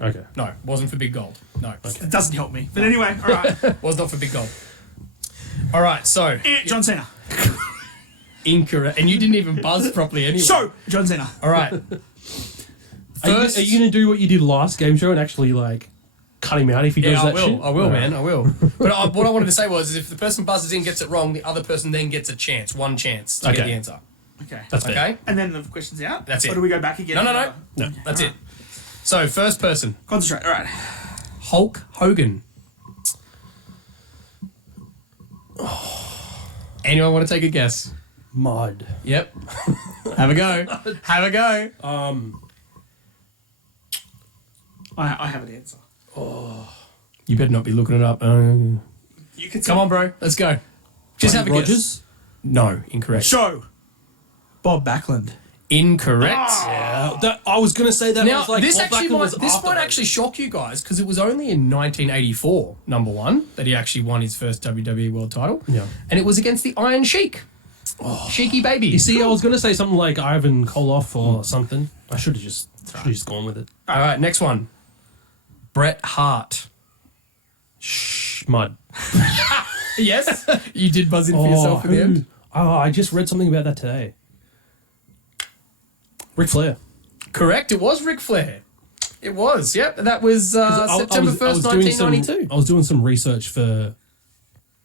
Okay. No, wasn't for Big Gold. No. It doesn't help me. But anyway, all right. Was not for Big Gold. All right, so... John Cena. Incorrect. And you didn't even buzz properly anyway. Show. John Cena. All right. Are you going to do what you did last game show and actually like cut him out if he does Yeah, I that will. shit? I will, man. I will. But what I wanted to say was, is if the person buzzes in, gets it wrong, the other person then gets a chance, one chance to get Okay. the answer. Okay. That's fair. Okay? And then the question's out? That's it. Or do we go back again? No. No. That's it. So, first person, Concentrate. All right. Hulk Hogan. Anyone want to take a guess? Mud. Yep. Have a go. Have a go. I have an answer. You better not be looking it up. You can Come on, bro. Let's go. Just have a guess. Rogers. No, incorrect. Show. Bob Backlund. Incorrect. I was going to say that. Now, was like this Bob actually Backlund was might afterwards. actually shock you guys because it was only in 1984, number one, that he actually won his first WWE World title. Yeah. And it was against the Iron Sheik. Sheiky baby. You see, I was going to say something like Ivan Koloff or something. I should have just gone with it. All right, next one. Bret Hart. Mud. Yes? You did buzz in for yourself in the end? Oh, I just read something about that today. Ric Flair. Correct, it was Ric Flair. It was, yep. That was September 1st, 1992. I was doing some research for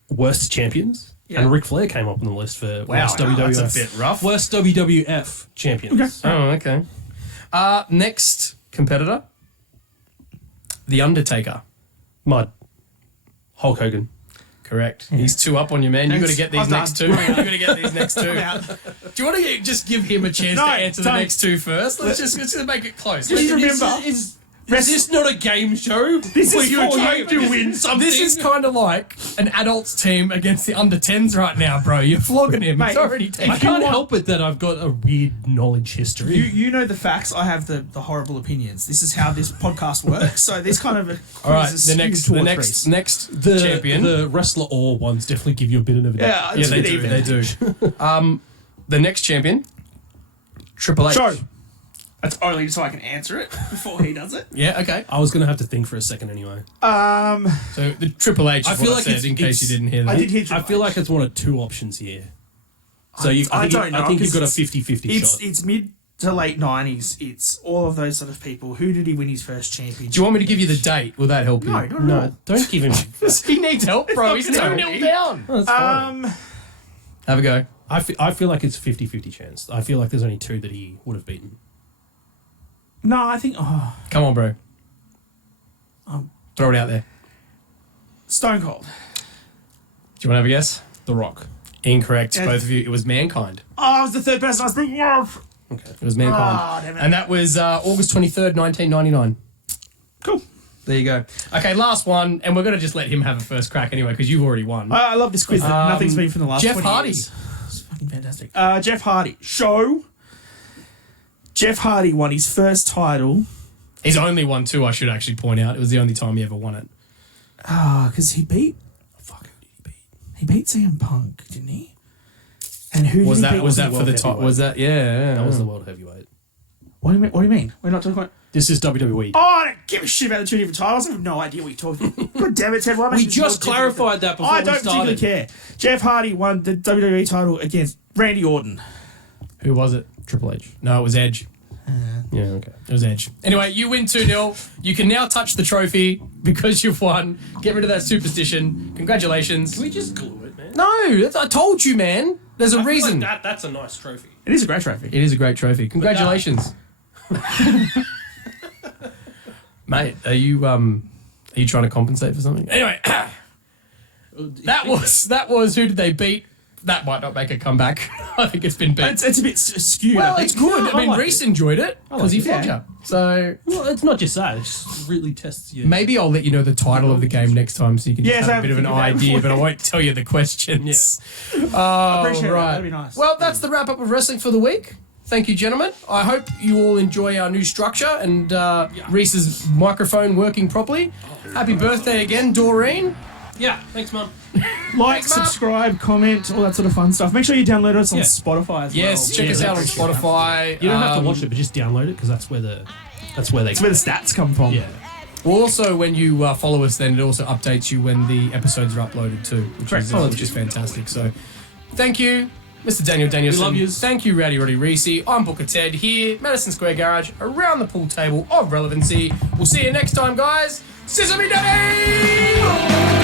worst champions, Yeah. and Ric Flair came up on the list for worst wow, WWF. that's a bit rough. Worst WWF champions. Oh, okay. Next competitor. The Undertaker. Mud. Hulk Hogan. Correct. He's 2 up on you, man. You got to get these I'm next done. 2. You got to get these next 2. Do you want to just give him a chance to answer the don't. next 2 first? Let's just make it close. Just remember, Is this not a game show? This is You're for trying you. to win something. This is kind of like an adults team against the under 10s right now, bro. You're flogging him. Mate, It's already taken. I can't help it that I've got a weird knowledge history. you know the facts. I have the horrible opinions. This is how this podcast works. So this kind of All right, is the skewed next towards next Reece. champion. The wrestler or ones definitely give you a bit of a Yeah, yeah, it's they a bit do. even. They do. The next champion, Triple H. Show. That's only so I can answer it before he does it. Yeah, okay. I was going to have to think for a second anyway. So the Triple H is I feel what like I said, in case you didn't hear that. I did hear. I feel like it's one of 2 options here. So I think you've got a 50-50 shot. It's mid to late 90s. It's all of those sort of people. Who did he win his first championship? Do you want me to give you the date? Will that help you? No, not at all. No, don't give him... He needs help, bro. He's 2-0 down. That's fine. Have a go. I feel like it's 50-50 chance. I feel like there's only 2 that he would have beaten. No, I think Come on, bro. Throw it out there. Stone Cold. Do you want to have a guess? The Rock. Incorrect, Yeah. both of you. It was Mankind. Oh, I was the third person I was thinking of. Okay. It was Mankind. damn it. And that was August 23rd, 1999. Cool. There you go. Okay, last one, and we're going to just let him have a first crack anyway, because you've already won. I love this quiz. That nothing's been from the last Jeff 20 Hardy. years. It's fucking fantastic. Jeff Hardy. Show. Jeff Hardy won his first title. He's only won 2, I should actually point out. It was the only time he ever won it. Because he beat... Fuck, who did he beat? He beat CM Punk, didn't he? And who Was did he that beat? was that the for the world top? heavyweight. Was that yeah? That was the world heavyweight. What do you mean? We're not talking about... This is WWE. Oh, I don't give a shit about the 2 different titles. I have no idea what you're talking about. God damn it, Ted. Why am I We just just more clarified that before I we don't particularly started. care. Jeff Hardy won the WWE title against Randy Orton. Who was it? Triple H. No, it was Edge. Yeah, okay. It was Edge. Anyway, you win 2-0. You can now touch the trophy because you've won. Get rid of that superstition. Congratulations. Can we just glue it, man? No, I told you, man. There's a reason. That's a nice trophy. It is a great trophy. It is a great trophy. Congratulations. Mate, are you trying to compensate for something? Anyway, that was who did they beat? That might not make a comeback. I think it's been beat. It's a bit skewed. Well, I think. it's good. I mean, like Reece it. enjoyed it because he it, flogged yeah. you. So Well, it's not just that. It just really tests you. maybe I'll let you know the title of the game next time so you can just Yes, have I a bit of an think about it idea, before. but I won't tell you the questions. I appreciate that. right. That'd be nice. Well, that's the wrap up of wrestling for the week. Thank you, gentlemen. I hope you all enjoy our new structure and Reese's microphone working properly. Happy birthday again, Doreen. Yeah, thanks, Mum. Like, Thanks, Mark. subscribe, comment, all that sort of fun stuff. Make sure you download us on Yeah. Spotify as Yes, well. check Yeah, us out on appreciate that. Spotify. You don't have to watch it, but just download it because that's where they. That's where the stats come from. Yeah. Well, also, when you follow us, then it also updates you when the episodes are uploaded too, which is fantastic. So, thank you, Mr. Daniel Danielson. We love yous. Thank you, Rowdy Roddy Reece. I'm Booker Ted here, Madison Square Garage, around the pool table of relevancy. We'll see you next time, guys. Sesame Day!